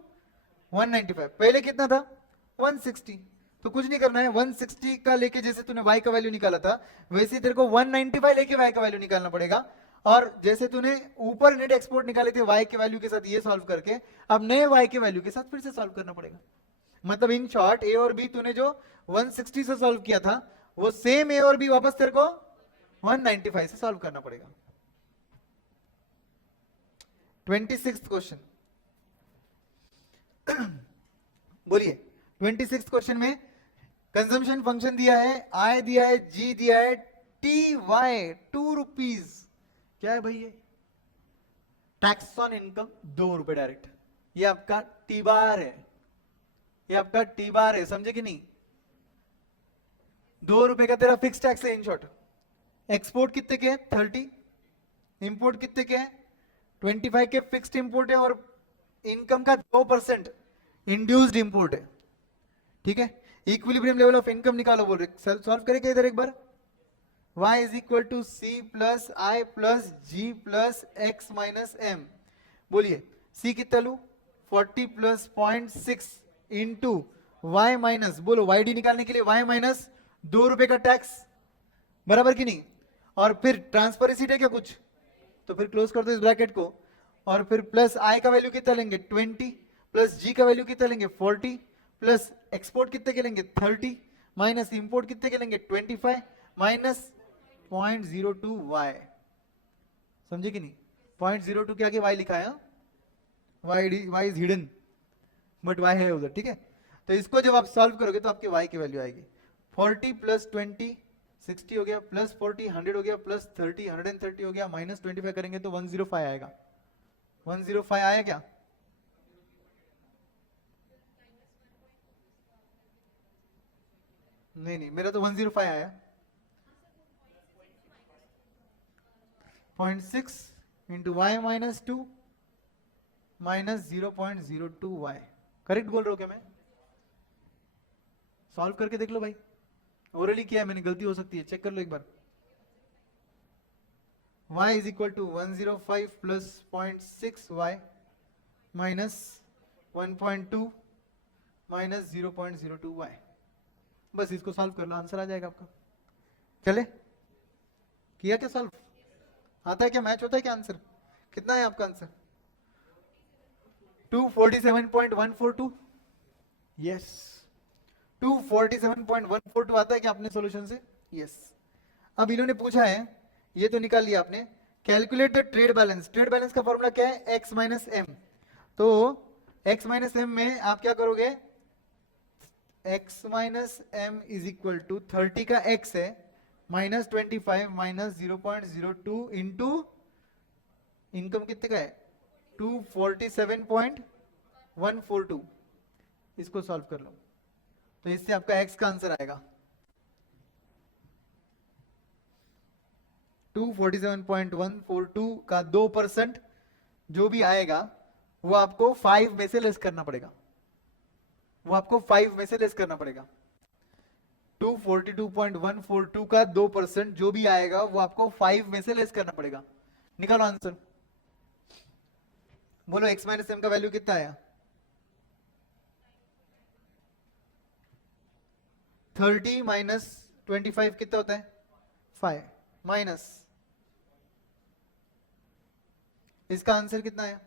195। पहले कितना था? 160। तो कुछ नहीं करना है, 160 का लेके जैसे तूने y का वैल्यू निकाला था, वैसे तेरे को 195 लेके y का वैल्यू निकालना पड़ेगा। और जैसे तूने ऊपर नेट एक्सपोर्ट निकाले थे y के वैल्यू के साथ ये सॉल्व करके, अब नए y के वैल्यू के साथ फिर से सॉल्व करना पड़ेगा। मतलब इन शॉर्ट a और b तूने जो 160 से सॉल्व किया था, वो सेम a और b वापस तेरे को 195 से सॉल्व करना पड़ेगा। 26th क्वेश्चन बोलिए। 26th क्वेश्चन में कंजम्पशन फंक्शन दिया है, आई दिया है, जी दिया है, टी वाई 2 रुपीज। क्या है भाई ये? टैक्स ऑन इनकम 2 रुपए डायरेक्ट। ये आपका टी बार है, ये आपका टी बार है, समझे कि नहीं? 2 रुपए का तेरा फिक्स टैक्स है इन शॉर्ट। एक्सपोर्ट कितने के? 30। इंपोर्ट कितने के? 25 के फिक्स्ड इंपोर्ट है, और इनकम का 2% इंड्यूस्ड इंपोर्ट है। ठीक है, इक्विलिब्रियम लेवल ऑफ इनकम निकालो बोल रहे, सॉल्व करेंगे इधर एक बार। y is equal to C plus I plus G plus X minus M. बोलिए, c कितना लू? 40 प्लस 0.6 इंटू वाई माइनस, बोलो वाई निकालने के लिए y माइनस 2 रुपए का टैक्स, बराबर कि नहीं? और फिर ट्रांसफर रिसीट है क्या कुछ? तो फिर क्लोज कर दो इस ब्रैकेट को, और फिर प्लस आई का वैल्यू कितना लेंगे? 20, प्लस जी का वैल्यू कितना लेंगे? 40, प्लस एक्सपोर्ट कितने के लेंगे? 30, माइनस इंपोर्ट कितने के लेंगे? 25, माइनस 0.02 वाई। समझे कि नहीं? 0.02 के आगे वाई लिखा है, Y is hidden, but Y है उधर। ठीक है, तो इसको जब आप सॉल्व करोगे तो आपके वाई की वैल्यू आएगी 40 प्लस 20 60 हो गया, प्लस 40 100 हो गया, प्लस 30 130 हो गया, माइनस 25 करेंगे तो 105 आएगा। 105 आया क्या? नहीं नहीं, मेरा तो 105 आया। 0.6 into Y minus 2 minus 0.02 Y. Correct बोल रहा हूं क्या मैं? सॉल्व करके देख लो भाई, ओरली किया है मैंने, गलती हो सकती है, चेक कर लो एक बार। y is equal to 105 plus 0.6 y minus 1.2 minus 0.02 y। बस इसको सॉल्व कर लो, आंसर आ जाएगा आपका। चले, किया क्या सॉल्व? आता है क्या? मैच होता है क्या आंसर? कितना है आपका आंसर? 247.142। यस 247.142 आता है क्या अपने सॉल्यूशन से? यस अब इन्होंने पूछा है, ये तो निकाल लिया आपने, calculate the trade balance. Trade balance का फॉर्मूला क्या है? x minus M. तो x माइनस एम में आप क्या करोगे? x minus M is equal to 30 का x है माइनस 25 माइनस 0.02 इंटू इनकम कितने का है? 247.142। इसको सॉल्व कर लो तो इससे आपका x का आंसर आएगा 247.142 का 2% जो भी आएगा वो आपको 5 में से लेस करना पड़ेगा, वो आपको 5 में से लेस करना पड़ेगा। 242.142 का 2% जो भी आएगा वो आपको 5 में से लेस करना पड़ेगा। निकालो आंसर, बोलो x माइनस एम का वैल्यू कितना आया? 30 माइनस 25 कितना होता है? 5 माइनस इसका आंसर कितना है?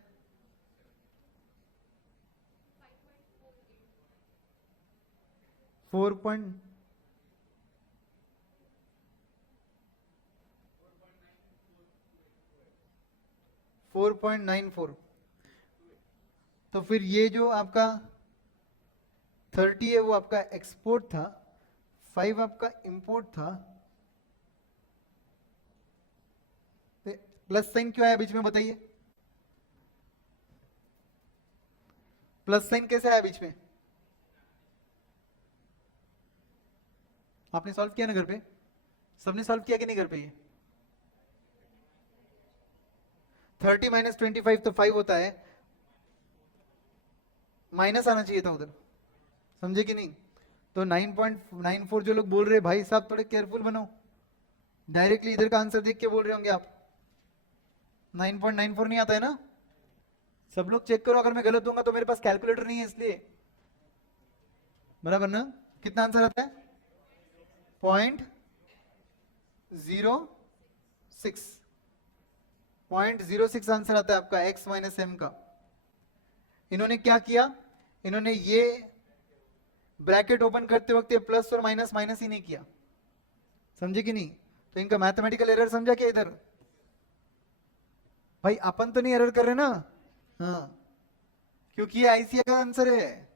4.94। तो फिर ये जो आपका 30 है वो आपका एक्सपोर्ट था, 5 आपका इंपोर्ट था। प्लस साइन क्यों आया बीच में बताइए? प्लस साइन कैसे आया बीच में? आपने सॉल्व किया ना घर पे? सबने सॉल्व किया कि नहीं घर पे? ये 30 माइनस 25 तो 5 होता है, माइनस आना चाहिए था उधर, समझे कि नहीं? तो 9.94 जो लोग बोल रहे भाई साहब थोड़े केयरफुल बनो, डायरेक्टली इधर का आंसर देख के बोल रहे होंगे आप। 9.94 नहीं आता है ना? सब लोग चेक करो, अगर मैं गलत दूंगा तो मेरे पास कैलकुलेटर नहीं है इसलिए, बराबर ना? कितना आंसर आता है? 0.06 0.06 आंसर आता है आपका x माइनस एम का। इन्होंने क्या किया? इन्होंने ये ब्रैकेट ओपन करते वक्त प्लस और माइनस माइनस ही नहीं किया, समझे कि नहीं? तो इनका मैथमेटिकल एरर समझा क्या इधर? भाई अपन तो नहीं एरर कर रहे ना? हाँ, क्योंकि ये आईसीआई का आंसर है।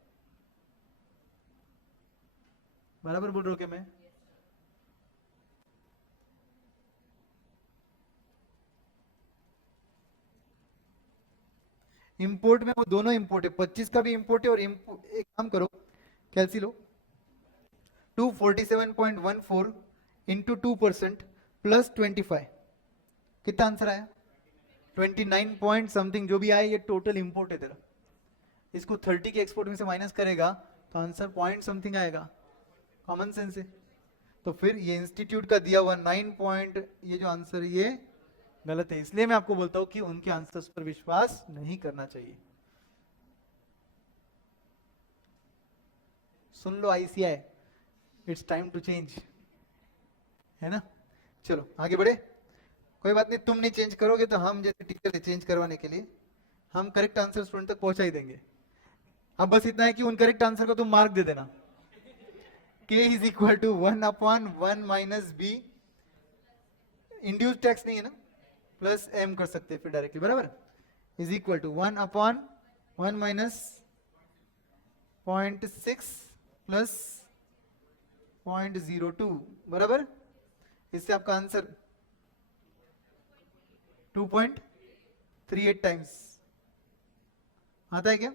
बराबर बोल रहा हूं क्या मैं? इंपोर्ट में वो दोनों इंपोर्ट है, 25 का भी इंपोर्ट है और एक काम करो कैलसी लो, 247.14 इंटू 2% प्लस 25 कितना आंसर आया? 29 पॉइंट समथिंग जो भी आया, ये टोटल इंपोर्ट है तेरा। इसको 30 के एक्सपोर्ट में से माइनस करेगा तो आंसर पॉइंट समथिंग आएगा, कॉमन सेंस है। तो फिर ये इंस्टीट्यूट का दिया हुआ 9 पॉइंट, ये जो आंसर है ये गलत है। इसलिए मैं आपको बोलता हूं कि उनके आंसर्स पर विश्वास नहीं करना चाहिए। सुन लो ICI, it's time to change, है ना? चलो आगे बढ़े। कोई बात नहीं, तुम नहीं चेंज करोगे तो हम जैसे टीचर है चेंज करवाने के लिए, हम करेक्ट आंसर स्टूडेंट तक पहुंचा ही देंगे। अब बस इतना है कि उन करेक्ट आंसर को तुम मार्क दे देना। k is equal to 1/1 minus B, induce tax नहीं है ना, प्लस m कर सकते हैं फिर डायरेक्टली, बराबर, is equal to 1/1 minus 0.6 plus 0.02, बराबर। इससे आपका आंसर 2.38 टाइम्स आता है क्या?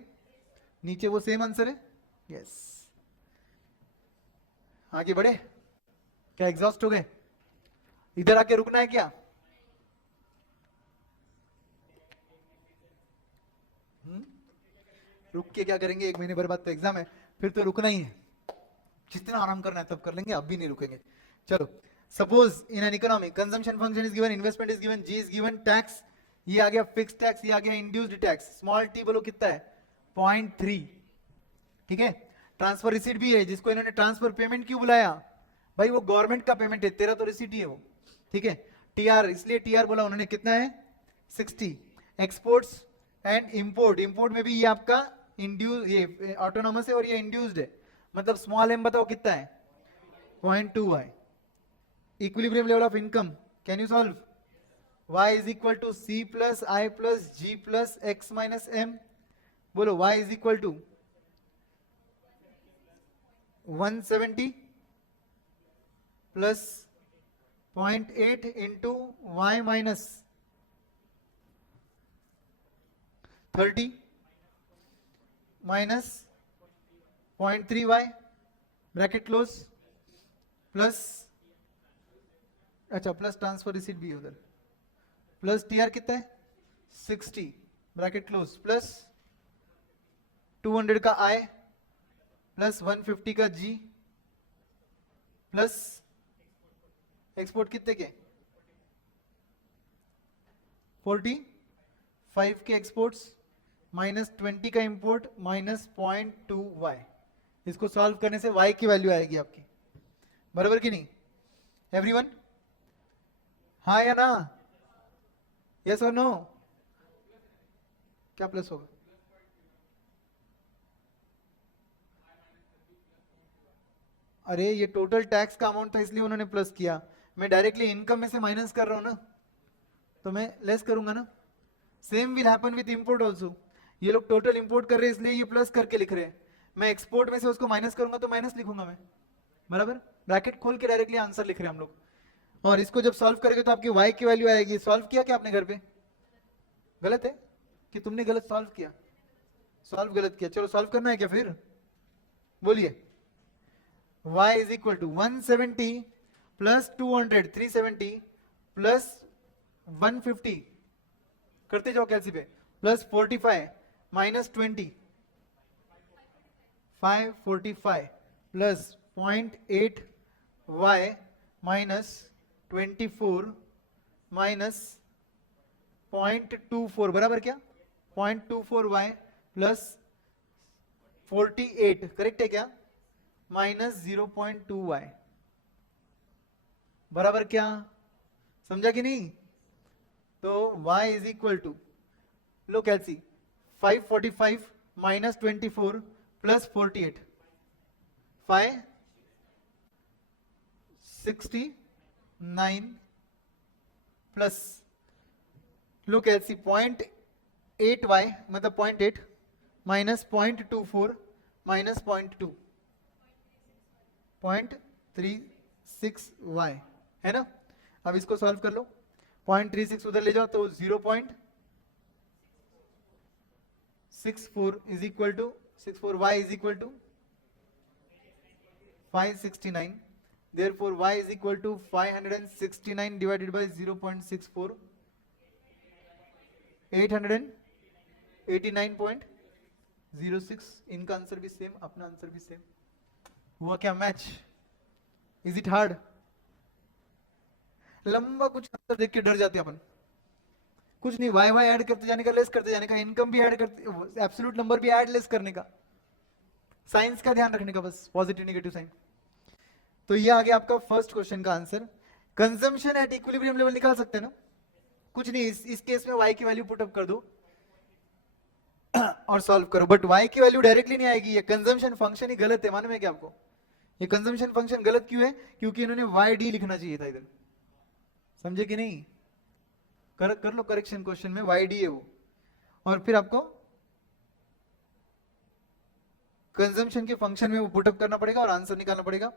नीचे वो सेम आंसर है, यस। आगे बढ़े, क्या एग्जॉस्ट हो गए? इधर आके रुकना है क्या? रुक के क्या करेंगे? 1 महीने भर बाद तो एग्जाम है, फिर तो रुकना ही है। जितना आराम करना है तब कर लेंगे, अब भी नहीं रुकेंगे। चलो, suppose in an economy consumption function is given, investment is given, G is given, tax ये आ गया, फिक्स टैक्स ये आ गया, इंड्यूस्ड टैक्स स्मॉल टी बोलो कितना है? 0.3, ठीक है। ट्रांसफर रिसीट भी है, जिसको इन्होंने ट्रांसफर पेमेंट क्यों बुलाया? भाई वो गवर्नमेंट का पेमेंट है, तेरा तो रिसीट ही है वो, ठीक है। टीआर, इसलिए टीआर बोला उन्होंने, कितना है? 60। एक्सपोर्ट्स एंड इंपोर्ट, इंपोर्ट में भी ये आपका इंड्यूस, ये ऑटोनॉमस है और ये इंड्यूस्ड है, मतलब स्मॉल m बताओ कितना है 0.2y. Equilibrium level of income, can you solve? y is equal to c plus i plus g plus x minus m. बोलो y is equal to 170 plus 0.8 into y minus 30 minus 0.3y bracket close plus, अच्छा plus transfer receipt भी है उधर, plus TR कितना है 60 bracket close plus 200 का I plus 150 का G plus export कितने के 45 के एक्सपोर्ट्स माइनस 20 का इंपोर्ट माइनस 0.2y. इसको सॉल्व करने से y की वैल्यू आएगी आपकी, बराबर कि नहीं एवरीवन? हाँ या ना? यस और नो? क्या प्लस होगा? अरे ये टोटल टैक्स का अमाउंट था इसलिए उन्होंने प्लस किया, मैं डायरेक्टली इनकम में से माइनस कर रहा हूं ना, तो मैं लेस करूंगा ना. Same will happen with import also. ये लोग टोटल इंपोर्ट कर रहे हैं इसलिए ये प्लस करके लिख रहे हैं, मैं एक्सपोर्ट में से उसको माइनस करूंगा तो माइनस लिखूंगा मैं, बराबर. ब्रैकेट खोल के डायरेक्टली आंसर लिख रहे हैं हम लोग. और इसको जब सॉल्व करेंगे तो आपकी y की वैल्यू आएगी. सॉल्व किया क्या आपने घर पे? गलत है कि तुमने गलत सॉल्व किया? सॉल्व गलत किया. चलो सॉल्व करना है क्या फिर? बोलिए. y is equal to 170 plus 200 370 plus 150 करते जाओ कैलसी पे, plus 45 minus 20 545 plus 0.8 y minus 24 minus 0.24 बराबर क्या 0.24 y प्लस 48 करेक्ट है क्या माइनस 0.2y बराबर क्या? समझा कि नहीं? तो y इज इक्वल टू लो कैलसी 545 माइनस 24 प्लस 48 569 प्लस लो कैलसी 0.8y मतलब 0.8 माइनस 0.24 माइनस 0.2 0.36y है ना. अब इसको सॉल्व कर लो. 0.36 उधर ले जाओ तो 0.64 is equal to 64y is equal to 569. therefore y is equal to 569 divided by 0.64 889.06. इनका आंसर भी सेम, अपना आंसर भी सेम. हुआ क्या मैच? Is it hard? लंबा कुछ आंसर देख के डर जाते हैं अपन. कुछ नहीं, वाई वाई ऐड करते जाने का, लेस करते जाने का, इनकम भी ऐड करते, एब्सोल्यूट नंबर भी ऐड लेस करने का, साइंस का ध्यान रखने का बस, पॉजिटिव नेगेटिव साइन. तो ये आ गया आपका फर्स्ट क्वेश्चन का answer. Consumption at equilibrium level निकाल सकते हैं ना? कुछ नहीं, इस केस में y की वैल्यू पुट अप कर दो और सॉल्व करो. बट y की वैल्यू डायरेक्टली नहीं आएगी, ये कंजम्पशन फंक्शन ही गलत है. मालूम है क्या आपको? ये कंजम्पशन फंक्शन गलत क्यों है? क्योंकि इन्होंने yd लिखना चाहिए था इधर. समझे कि नहीं? कर लो करेक्शन, क्वेश्चन में yd है वो, और फिर आपको कंजम्पशन के फंक्शन में वो पुटअप करना पड़ेगा और आंसर निकालना पड़ेगा.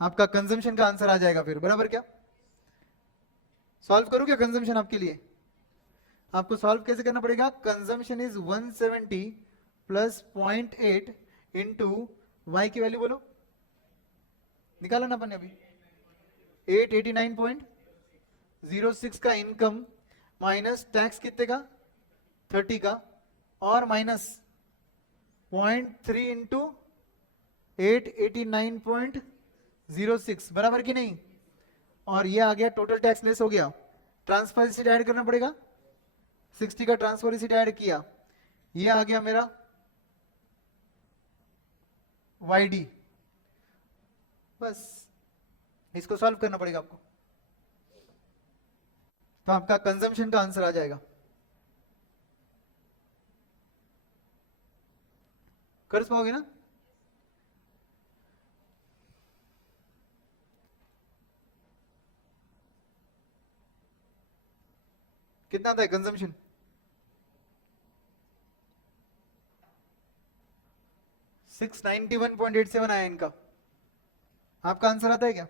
आपका कंजम्पशन का आंसर आ जाएगा फिर, बराबर क्या? सॉल्व करूं क्या कंजम्पशन आपके लिए? आपको सॉल्व कैसे करना पड़ेगा? Consumption is 170 plus 0.8 into Y की वैल्यू बोलो, निकाला ना अपन अभी. 889.06 का इनकम माइनस टैक्स कितने का 30 का और माइनस 0.3 इंटू 889.06 बराबर कि नहीं. और ये आ गया टोटल टैक्स लेस हो गया. ट्रांसफर रिसीट ऐड करना पड़ेगा, 60 का ट्रांसफर रिसीट ऐड किया, ये आ गया मेरा YD. बस इसको सॉल्व करना पड़ेगा आपको. तो आपका कंजम्पशन का आंसर आ जाएगा। कर पाओगे ना? कितना था कंजम्पशन? 691.87 आया इनका। आपका आंसर आता है क्या?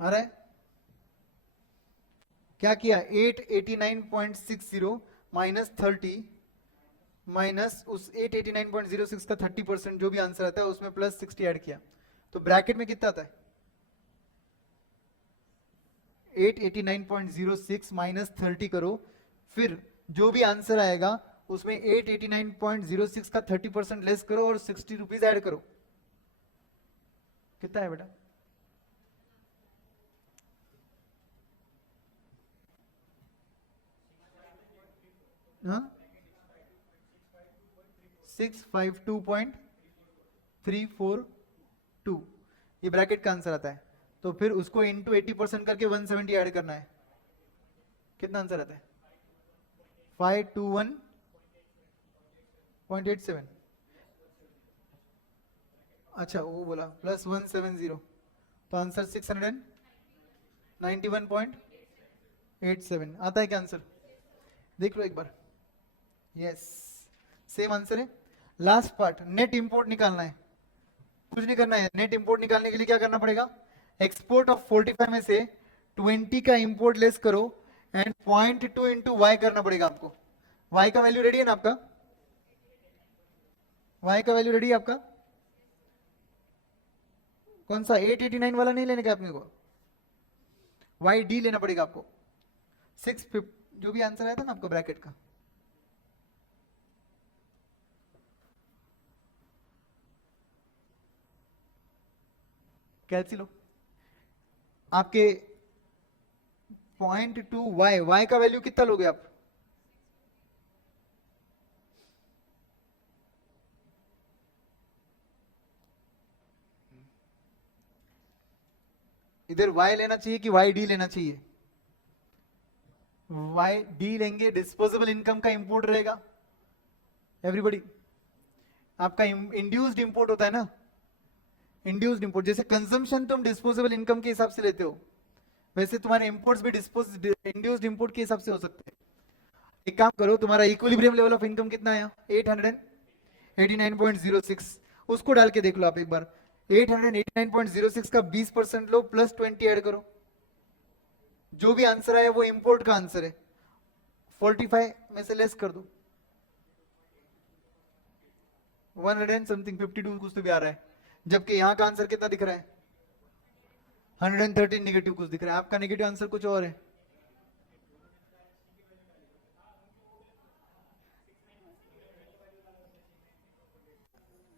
आ रहा है? क्या किया? 889.60 माइनस 30 माइनस उस 889.06 का 30% जो भी आंसर आता है उसमें प्लस 60 ऐड किया, तो ब्रैकेट में कितना आता है? 889.06 माइनस 30 करो, फिर जो भी आंसर आएगा उसमें 889.06 का 30% लेस करो और 60 रुपीज ऐड करो। कितना है बेटा? हाँ, 652.342 ये ब्रैकेट का आंसर आता है। तो फिर उसको इंटू 80% करके 170 ऐड करना है। कितना आंसर आता है? 521.87। अच्छा वो बोला प्लस 170, तो आंसर 691.87 आता है क्या आंसर? देख लो एक बार। यस, सेम आंसर है। लास्ट पार्ट, नेट इंपोर्ट निकालना है, कुछ नहीं करना है। नेट इंपोर्ट निकालने के लिए क्या करना पड़ेगा? एक्सपोर्ट ऑफ 45 में से 20 का इंपोर्ट लेस करो एंड 0.2 इंटू वाई करना पड़ेगा आपको। वाई का वैल्यू रेडी है ना आपका? वाई का वैल्यू रेडी है आपका? कौन सा 889 वाला नहीं लेने का अपने को, वाई डी लेना पड़ेगा आपको। 650 जो भी आंसर आया था ना आपको ब्रैकेट का, कैलसी लो। आपके 0.2 वाई, वाई का वैल्यू कितना लोगे आप? इधर वाई लेना चाहिए कि वाई डी लेना चाहिए? वाई डी लेंगे, डिस्पोजेबल इनकम का इंपोर्ट रहेगा एवरीबॉडी। आपका इंड्यूस्ड इंपोर्ट होता है ना, इंड्यूस्ड इंपोर्ट। जैसे कंजम्पशन तुम डिस्पोजेबल इनकम के हिसाब से लेते हो, वैसे तुम्हारे इंपोर्ट्स भी इंड्यूस्ड इंपोर्ट के हिसाब से हो सकते हैं। एक काम करो, तुम्हारा इक्विलिब्रियम लेवल ऑफ इनकम कितना आया? 889.06, उसको डाल के देख लो आप एक बार। 889.06 का 20% लो प्लस 20 ऐड करो, जो भी आंसर आया वो इंपोर्ट का आंसर है। 45 में से लेस कर दो, 100 समथिंग 52 कुछ तो भी आ रहा है, जबकि यहां का आंसर कितना दिख रहा है? 113 नेगेटिव कुछ दिख रहा है। आपका नेगेटिव आंसर कुछ और है।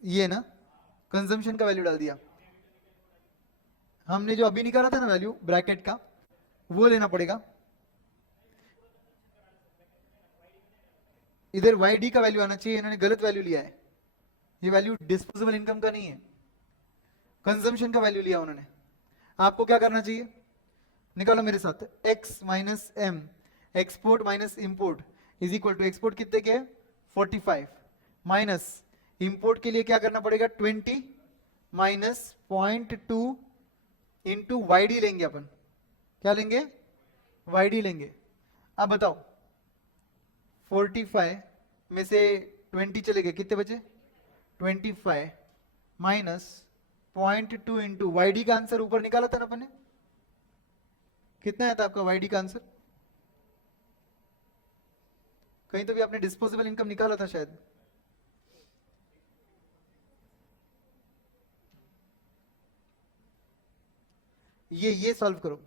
ये ना कंजम्पशन का वैल्यू डाल दिया हमने, जो अभी निकाला था ना वैल्यू ब्रैकेट का, वो लेना पड़ेगा। इधर वाई डी का वैल्यू आना चाहिए, इन्होंने गलत वैल्यू लिया है। ये वैल्यू डिस्पोजेबल इनकम का नहीं है, कंजम्पशन का वैल्यू लिया उन्होंने। आपको क्या करना चाहिए? निकालो मेरे साथ। x minus M, export minus import is equal to, export कितने के? 45 माइनस इंपोर्ट के लिए क्या करना पड़ेगा? 20 माइनस 0.2 इंटू वाई डी लेंगे अपन। क्या लेंगे? वाई डी लेंगे। अब बताओ 45 में से 20 चले गए, कितने बचे? 25 माइनस 0.2 इंटू वाई डी का आंसर ऊपर निकाला था ना अपन ने, कितना आया था आपका वाई डी का आंसर? कहीं तो भी आपने डिस्पोजेबल इनकम निकाला था शायद। ये सॉल्व करो,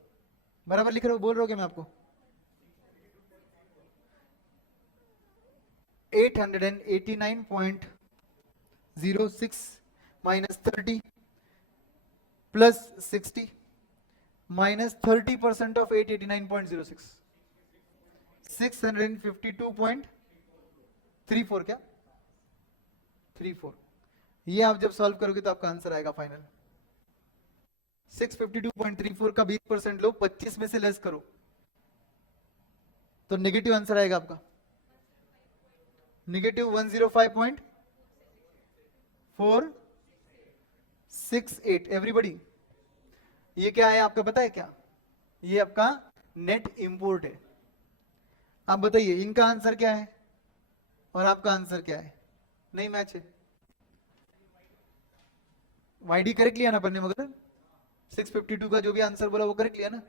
बराबर लिख रहे हो, बोल रहे हो क्या मैं आपको? 889.06 माइनस 30 प्लस 60 माइनस 30% ऑफ 889.06, 652. 3 4 क्या 3 4, ये आप जब सॉल्व करोगे तो आपका आंसर आएगा फाइनल 652.34 का 20% लो, 25 में से लेस करो तो नेगेटिव आंसर आएगा आपका नेगेटिव 105.468। एवरीबडी, ये क्या है आपका पता है क्या? ये आपका नेट इंपोर्ट है। आप बताइए इनका आंसर क्या है और आपका आंसर क्या है? नहीं मैच है। वाईडी करेक्ट लिया ना अपन ने, मगर 652 का जो भी आंसर बोला वो करेक्ट लिया ना?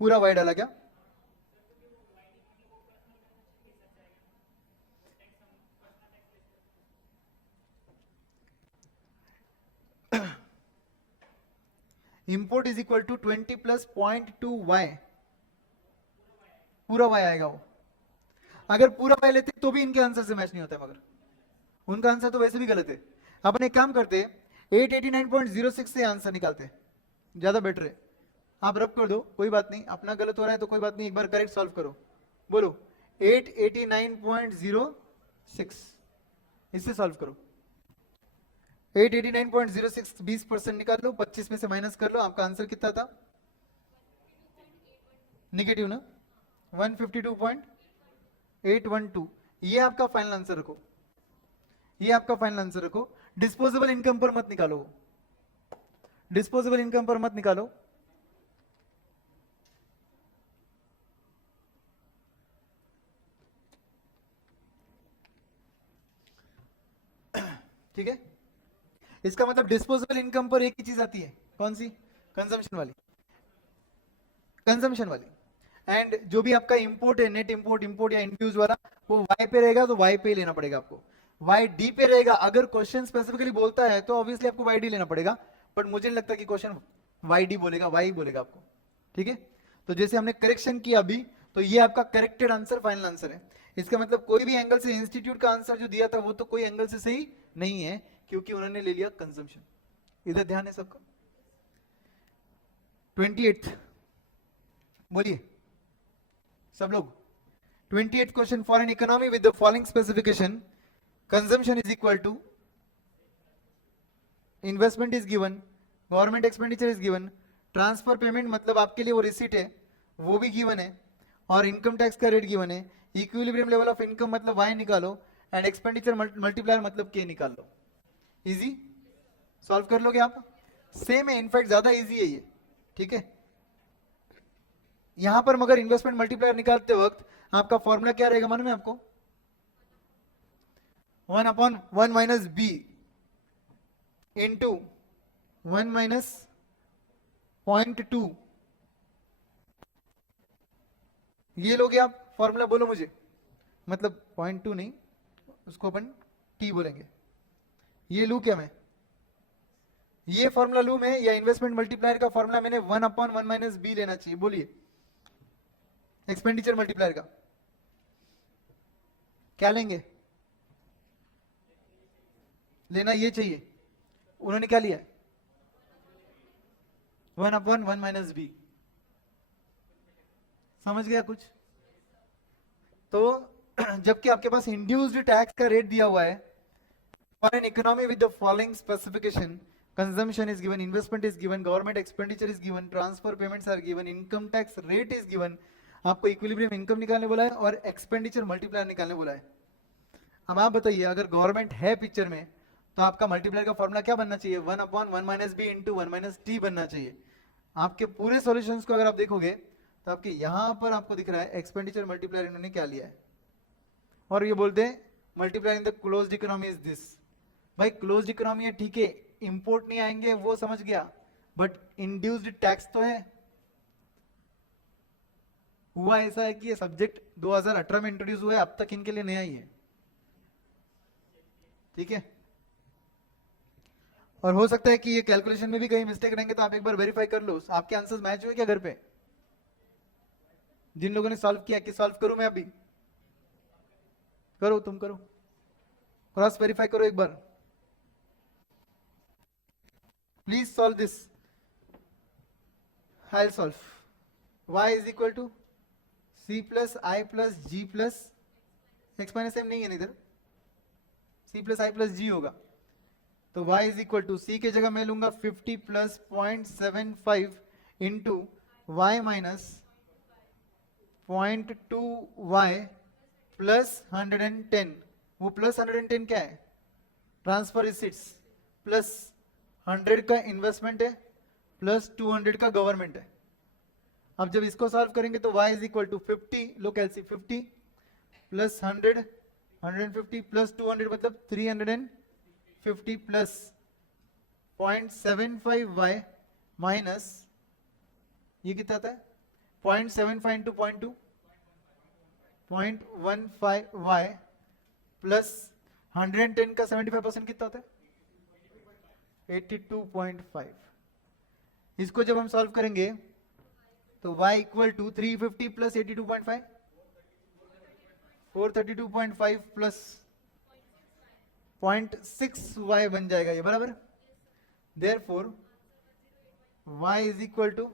पूरा वाई डाला क्या? Import is equal to 20 plus 0.2y, पूरा y आएगा वो। अगर पूरा y लेते तो भी इनके आंसर से मैच नहीं होता, मगर उनका आंसर तो वैसे भी गलत है। अपन एक काम करते 889.06 से आंसर निकालते, ज्यादा बेटर है। आप रब कर दो, कोई बात नहीं, अपना गलत हो रहा है तो कोई बात नहीं, एक बार करेक्ट सॉल्व करो। बोलो 889.06, इससे सॉल्व करो। 889.06 20% निकाल लो, 25 में से माइनस कर लो, आपका आंसर कितना था? नेगेटिव ना 152.812। ये आपका फाइनल आंसर रखो, ये आपका फाइनल आंसर रखो। डिस्पोजेबल इनकम पर मत निकालो, डिस्पोजेबल इनकम पर मत निकालो। ठीक है, इसका मतलब डिस्पोजेबल इनकम पर एक ही चीज आती है, कौन सी? कंजम्पशन वाली, कंजम्पशन वाली। एंड जो भी आपका इंपोर्ट है, नेट इंपोर्ट, इंपोर्ट या इंड्यूस वाला, वो वाई पे रहेगा तो वाई पे लेना पड़ेगा आपको। वाई डी पे रहेगा, अगर क्वेश्चन स्पेसिफिकली बोलता है तो ऑब्वियसली आपको वाई डी लेना पड़ेगा, बट मुझे नहीं लगता कि क्वेश्चन वाई डी बोलेगा, वाई बोलेगा आपको। ठीक है, तो जैसे हमने करेक्शन किया अभी, तो ये आपका करेक्टेड आंसर फाइनल आंसर है। इसका मतलब कोई भी एंगल से इंस्टीट्यूट का आंसर जो दिया था वो तो कोई एंगल से सही नहीं है, क्योंकि उन्होंने ले लिया कंजम्पशन। इधर ध्यान है सबका। 28 बोलिए सब लोग। 28th question, for an economy with the following specification, consumption is equal to, investment is given, government expenditure is given, transfer payment मतलब आपके लिए वो रिसीट है वो भी गिवन है, और इनकम टैक्स का रेट गिवन है, इक्विलिब्रियम लेवल ऑफ इनकम मतलब वाई निकालो, एंड एक्सपेंडिचर मल्टीप्लायर मतलब के निकाल लो। इजी, सॉल्व कर लोगे आप? सेम है, इनफैक्ट ज्यादा इजी है ये। ठीक है, यहां पर मगर इन्वेस्टमेंट मल्टीप्लायर निकालते वक्त आपका फॉर्मूला क्या रहेगा मालूम है आपको? 1/1 माइनस बी इंटू 1 माइनस 0.2, ये लोगे आप फॉर्मूला, बोलो मुझे। मतलब 0.2 नहीं, उसको अपन टी बोलेंगे। ये लू क्या मैं? ये फॉर्मूला लू में, या इन्वेस्टमेंट मल्टीप्लायर का फॉर्मूला मैंने 1/1 माइनस बी लेना चाहिए? बोलिए, एक्सपेंडिचर मल्टीप्लायर का क्या लेंगे? लेना ये चाहिए, उन्होंने क्या लिया? 1/1 माइनस बी। समझ गया कुछ? तो जबकि आपके पास इंड्यूस्ड टैक्स का रेट दिया हुआ है, for an economy with the following specification, consumption is given, investment is given, government expenditure is given, transfer payments are given, income tax rate is given, आपको इक्विलिब्रियम इनकम निकालने बोला है और expenditure multiplier निकालने बोला है। अब आप बताइए, अगर गवर्नमेंट है पिक्चर में तो आपका मल्टीप्लायर का फॉर्मूला क्या बनना चाहिए? 1/1 minus B into 1 minus T बनना चाहिए। आपके पूरे सॉल्यूशंस को अगर आप देखोगे तो आपके यहां पर आपको दिख रहा है एक्सपेंडिचर मल्टीप्लायर इन्होंने क्या लिया है, और ये बोलते हैं multiplier in the closed economy is this. भाई क्लोज्ड इकोनॉमी है, ठीक है, इंपोर्ट नहीं आएंगे वो समझ गया, बट इंड्यूस्ड टैक्स तो है। हुआ ऐसा है कि ये सब्जेक्ट 2018 में इंट्रोड्यूस हुआ है, अब तक इनके लिए नया ही है। ठीक है, और हो सकता है कि ये कैलकुलेशन में भी कहीं मिस्टेक रहेंगे, तो आप एक बार वेरीफाई कर लो आपके आंसर्स मैच हुए क्या घर पे। जिन लोगों ने सॉल्व किया कि सॉल्व करूं मैं अभी? करो, तुम करो, क्रॉस वेरीफाई करो एक बार, please solve this. I'll solve. Y is equal to C plus I plus G plus x minus m नहीं है इधर, C plus I plus G होगा. तो y is equal to C के जगह मैं लूंगा 50 plus 0.75 into y minus 0.2y plus 110. वो plus 110 क्या है? ट्रांसफर रिसीट्स प्लस 100 का इन्वेस्टमेंट है प्लस 200 का गवर्नमेंट है. अब जब इसको सॉल्व करेंगे तो y इज इक्वल टू 50, लोग कैलसी 50 प्लस 100 150 प्लस 200 मतलब 350 प्लस 0.75y माइनस ये कितना आता है 0.75 इंटू 0.2 0.15y प्लस 110 का 75% कितना होता है 82.5. इसको जब हम सॉल्व करेंगे तो y equal to 350 plus 82.5 432.5 plus 0.6y बन जाएगा ये बराबर. Therefore y is equal to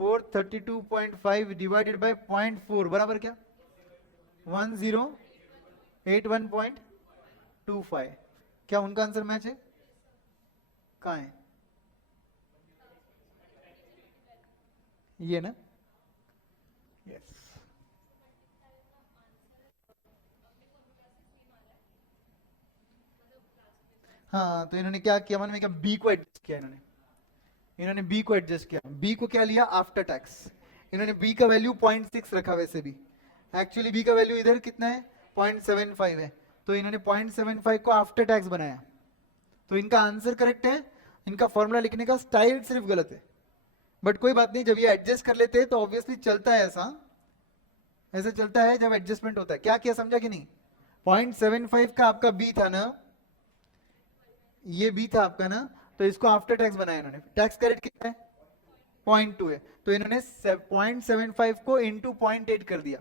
432.5 divided by 0.4 बराबर क्या 1081.25. क्या उनका आंसर मैच है? कहाँ है ये ना? यस. हाँ तो इन्होंने क्या किया मन में क्या बी को एडजस्ट किया. इन्होंने बी को एडजस्ट किया. बी को क्या लिया आफ्टर टैक्स. इन्होंने बी का वैल्यू 0.6 रखा. वैसे भी एक्चुअली बी का वैल्यू इधर कितना है 0.75 है. तो इन्होंने 0.75 को आफ्टर टैक्स बनाया. तो इनका आंसर करेक्ट है. इनका फॉर्मूला लिखने का स्टाइल सिर्फ गलत है. बट कोई बात नहीं, जब ये एडजस्ट कर लेते हैं तो ऑब्वियसली चलता है. ऐसा चलता है जब एडजस्टमेंट होता है. क्या किया समझा कि नहीं? 0.75 का आपका बी था ना, ये बी था आपका ना, तो इसको आफ्टर टैक्स बनाया इन्होंने. टैक्स का रेट कितना है 0.2 है. तो इन्होंने 0.75 को इंटू 0.8 कर दिया.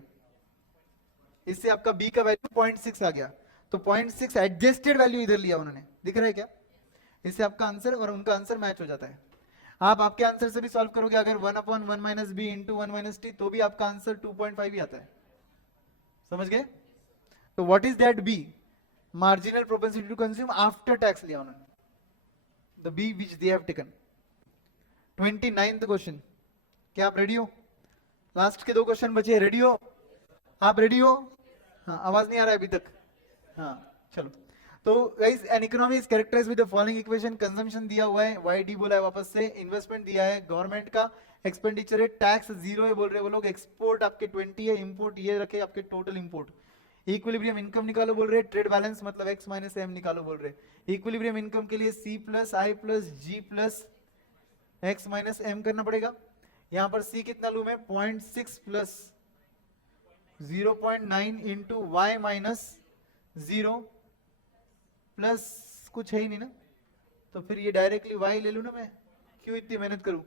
इससे आपका बी का वैल्यू 0.6 आ गया. तो 0.6 एडजस्टेड वैल्यू इधर लिया उन्होंने. दिख रहा है क्या? इससे आपका आंसर और उनका आंसर मैच हो जाता है. आप आपके आंसर से भी सॉल्व करोगे अगर 1/1 minus B into 1 minus T, तो भी आपका आंसर 2.5 ही आता है. समझ गए? तो what is that B? Marginal propensity to consume after tax लिया उन्होंने. The B which they have taken. 29th question. क्या आप रेडी हो? लास्ट के 2 क्वेश्चन बचे. रेडी हो? आप रेडी हो? हाँ, आवाज नहीं आ रहा है अभी तक. हाँ चलो. तो guys an economy is characterized with the following equation. Consumption दिया हुआ है, वाईडी बोला है वापस से, इन्वेस्टमेंट दिया है, गवर्नमेंट का एक्सपेंडिचर है, टैक्स 0 है बोल रहे वो लोग, एक्सपोर्ट आपके 20 है, इंपोर्ट ये रखे आपके टोटल इंपोर्ट, इक्विलिब्रियम इनकम निकालो बोल रहे, ट्रेड बैलेंस मतलब x माइनस m निकालो बोल रहे. इक्विलिब्रियम इनकम के लिए C plus I plus G plus x minus m करना पड़ेगा. यहां पर C कितना लू मैं 0.6 plus 0.9 into y minus 0 plus कुछ है ही नहीं ना, तो फिर ये डायरेक्टली y ले लू ना मैं. क्यों इतनी मेहनत करूं?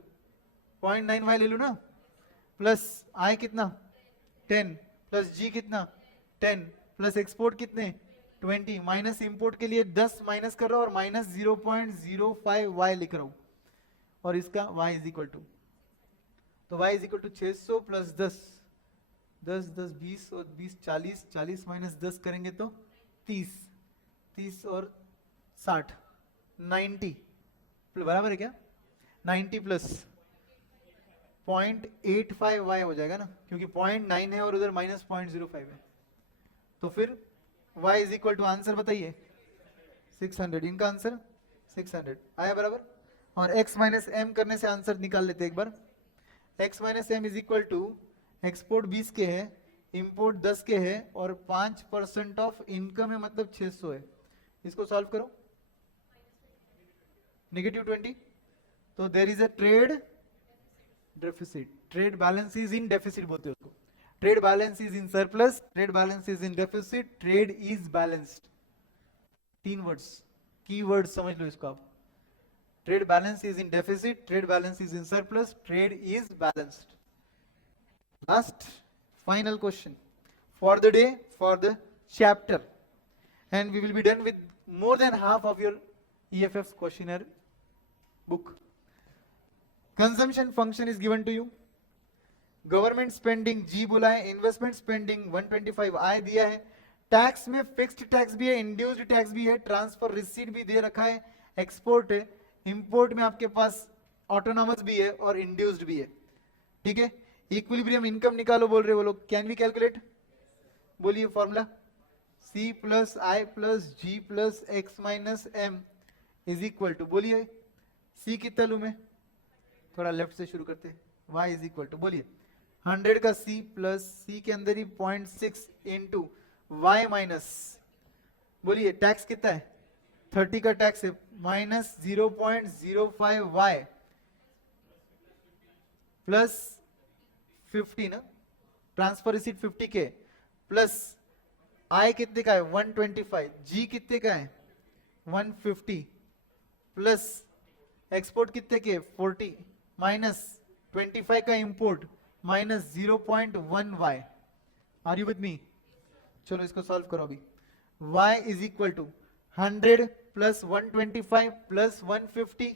0.9y ले लू ना, प्लस I कितना 10 प्लस G कितना 10 प्लस एक्सपोर्ट कितने 20 माइनस इंपोर्ट के लिए 10 माइनस कर रहा हूं और माइनस 0.05y लिख रहा हूं. और इसका y इज इक्वल टू, तो y is equal to 600 plus 10 10 10 20 और 20 40 40 माइनस 10 करेंगे तो 30 30 और 60 90 बराबर है क्या 90 प्लस 0.85y हो जाएगा ना, क्योंकि 0.9 है और उधर माइनस 0.05 है. तो फिर y is equal to answer बताइए 600. इनका आंसर 600 आया बराबर. और x माइनस m करने से आंसर निकाल लेते एक बार. x minus m is equal to export 20 के है, इंपोर्ट 10 के है और 5% ऑफ इनकम है मतलब 600 है. इसको सॉल्व करो. -20. तो there is a trade deficit. Trade balance is in deficit बोलते हैं उसको. Trade balance is in surplus, trade balance is in deficit, trade is balanced. 3 words, key word समझ लो इसको आप. Trade balance is in deficit, trade balance is in surplus, trade is balanced. Last final question for the day, for the chapter. and we will be done with more than half of your EFF's questionnaire book. Consumption function is given to you. Government spending G बोला है, investment spending 125 I दिया है, tax में fixed tax भी है, induced tax भी है, transfer receipt भी दे रखा है, एक्सपोर्ट है, इंपोर्ट में आपके पास ऑटोनॉमस भी है और इंड्यूस्ड भी है. ठीक है, इक्विलिब्रियम इनकम निकालो बोल रहे वो लोग. Can we calculate? बोलिए formula. C plus I plus G plus X minus M is equal to, बोलिए C कितना लूं मैं? थोड़ा लेफ्ट से शुरू करते हैं. Y इज इक्वल टू, बोलिए 100 का C प्लस C के अंदर ही 0.6 इंटू Y माइनस, बोलिए टैक्स कितना है? 30 का टैक्स है, माइनस 0.05 Y प्लस 50 ना, ट्रांसफर रिसीट 50 के, प्लस I कितने का है? 125, G कितने का है? 150, प्लस एक्सपोर्ट कितने के? 40, माइनस 25 का import, minus 0.1 Y. Are you with me? चलो इसको सॉल्व करो अभी. Y is equal to 100 plus 125 plus 150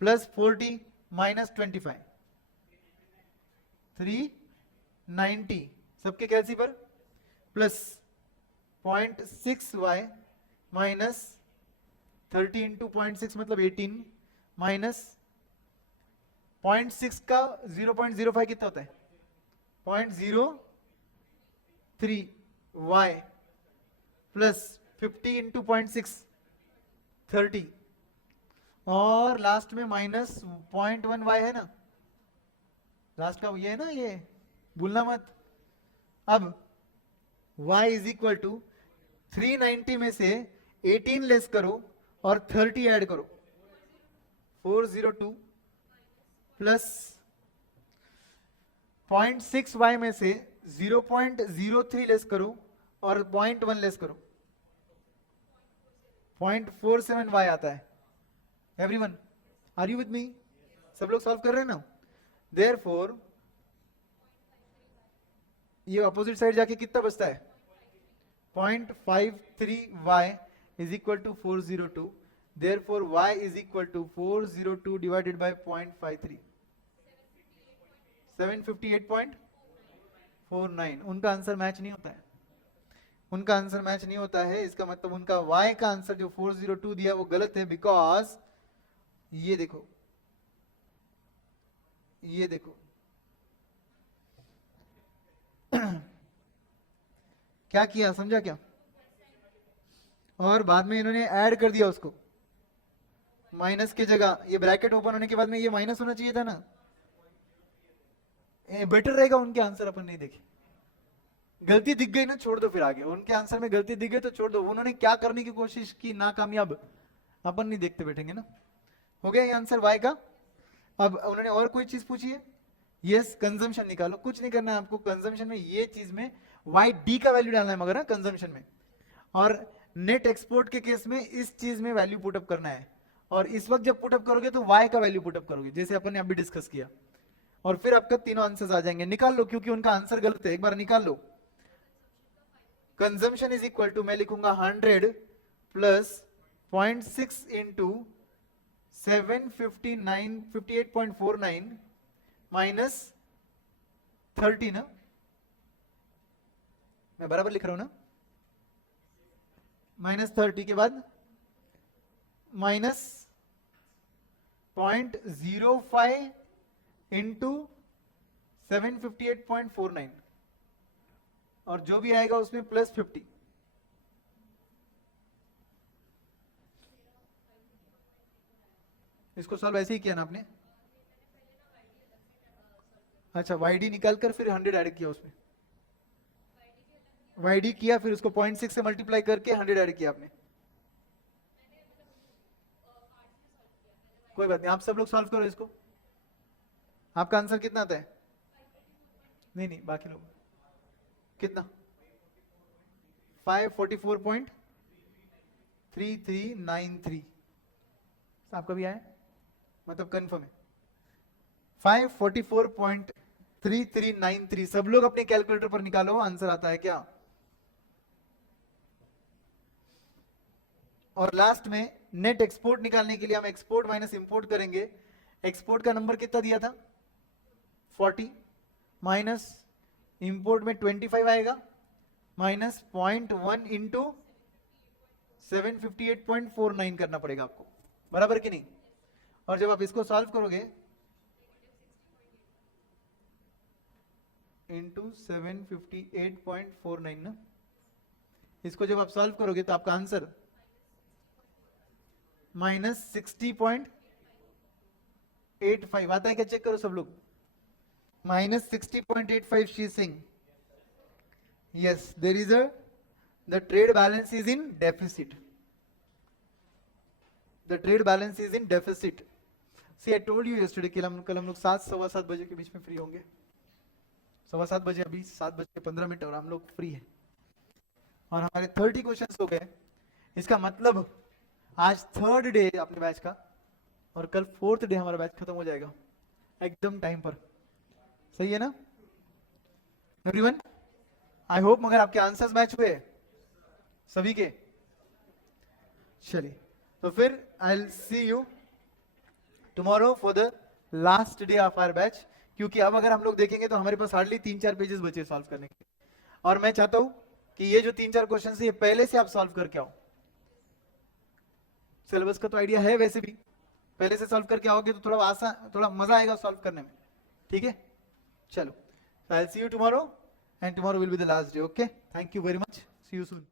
plus 40 minus 25, 390 सबके कैलसी पर, प्लस 0.6 Y माइनस 30 इंटू 0.6 मतलब 18 माइनस 0.6 का 0.05 कितना होता है? 0.03 Y प्लस 50 इंटू 0.6 30 और लास्ट में माइनस 0.1 Y है ना, लास्ट का ये है ना, ये भूलना मत. अब Y इज इक्वल टू 390 में से 18 लेस करो और 30 ऐड करो, 402 प्लस 0.6 Y में से 0.03 लेस करो और 0.1 लेस करो, 0.47 Y आता है. Everyone, are you with me? सब लोग सॉल्व कर रहे हैं ना? देयरफॉर ये अपोजिट साइड जाके कितना बचता है? 0.53 Y is equal to 402. Therefore Y is equal to 402 divided by 0.53, 758.49. उनका आंसर मैच नहीं होता है, उनका आंसर मैच नहीं होता है. इसका मतलब उनका Y का आंसर जो 402 दिया वो गलत है, बिकॉज ये देखो, ये देखो क्या किया, समझा क्या? और बाद में इन्होंने ऐड कर दिया उसको माइनस की जगह. ये ब्रैकेट ओपन होने के बाद में ये माइनस होना चाहिए था ना, बेटर रहेगा. उनके आंसर अपन नहीं देखे, गलती दिख गई ना, छोड़ दो फिर आगे. उनके आंसर में गलती दिख गई तो छोड़ दो. उन्होंने क्या करने की कोशिश की, नाकामयाब, अपन नहीं देखते बैठेंगे ना. हो गया ये आंसर Y का. अब उन्होंने और कोई चीज पूछी है? यस, कंजम्पशन निकालो. कुछ नहीं करना है आपको, कंजम्पशन में ये चीज में YD का वैल्यू डालना है मगर कंजम्पशन में, और नेट एक्सपोर्ट के केस में इस चीज में वैल्यू पुटअप करना है. और इस वक्त जब पुटअप करोगे तो Y का वैल्यू पुटअप करोगे, जैसे अपन ने अभी डिस्कस किया, और फिर आपका तीनों आंसर्स आ जाएंगे. निकाल लो, क्योंकि उनका आंसर गलत है, एक बार निकाल लो. कंजम्पशन इज इक्वल टू, मैं लिखूंगा 100 प्लस 0.6 इंटू 58.49 माइनस 30 ना, मैं बराबर लिख रहा हूं ना, माइनस 30 के बाद माइनस 0.05 इंटू 758.49 और जो भी आएगा उसमें प्लस 50. इसको सॉल्व ऐसे ही किया ना आपने? अच्छा, YD निकाल कर फिर 100 ऐड किया उसमें, YD किया फिर उसको 0.6 से मल्टीप्लाई करके 100 ऐड किया आपने. कोई बात नहीं, आप सब लोग सॉल्व करो इसको. आपका आंसर कितना आता है? नहीं नहीं, बाकी लोग कितना? 544.3393. आपका भी आया, मतलब कंफर्म है. 544.3393. सब लोग अपने कैलकुलेटर पर निकालो, आंसर आता है क्या? और लास्ट में नेट एक्सपोर्ट निकालने के लिए हम एक्सपोर्ट माइनस इंपोर्ट करेंगे। एक्सपोर्ट का नंबर कितना दिया था 40 माइनस इंपोर्ट में 25 आएगा माइनस 0.1 इंटू 758.49 करना पड़ेगा आपको, बराबर कि नहीं। और जब आप इसको सॉल्व करोगे इंटू 758.49 ना, इसको जब आप सॉल्व करोगे तो आपका आंसर माइनस 60.85 आता है क्या, चेक करो सब लोग। माइनस 60.85 शी सिंह, yes there is a the trade balance is in deficit, the trade balance is in deficit. See I told you yesterday कल हम लोग 7 सवा 7 बजे के बीच में फ्री होंगे, 7:15 बजे, अभी 7:15 और हम लोग फ्री हैं। और हमारे 30 क्वेश्चंस हो गए। इसका मतलब आज थर्ड डे अपने बैच का और कल फोर्थ डे हमारा बैच खत्म हो जाएगा एकदम टाइम पर, सही है ना एवरीवन। आई होप मगर आपके आंसर्स मैच हुए सभी के। चलिए तो फिर I will see you tomorrow for the last day of our batch, क्योंकि अब अगर हम लोग देखेंगे तो हमारे पास हार्डली 3-4 पेजेस बचे सॉल्व करने के। और मैं चाहता हूं कि ये जो 3-4 क्वेश्चन है ये पहले से आप सॉल्व करके आओ। सिलेबस का तो आइडिया है, वैसे भी पहले से सॉल्व करके आओगे तो थोड़ा आसान, थोड़ा मजा आएगा सॉल्व करने में, ठीक है। चलो, I will see you tomorrow and tomorrow will be the last day, okay. Thank you very much, see you soon.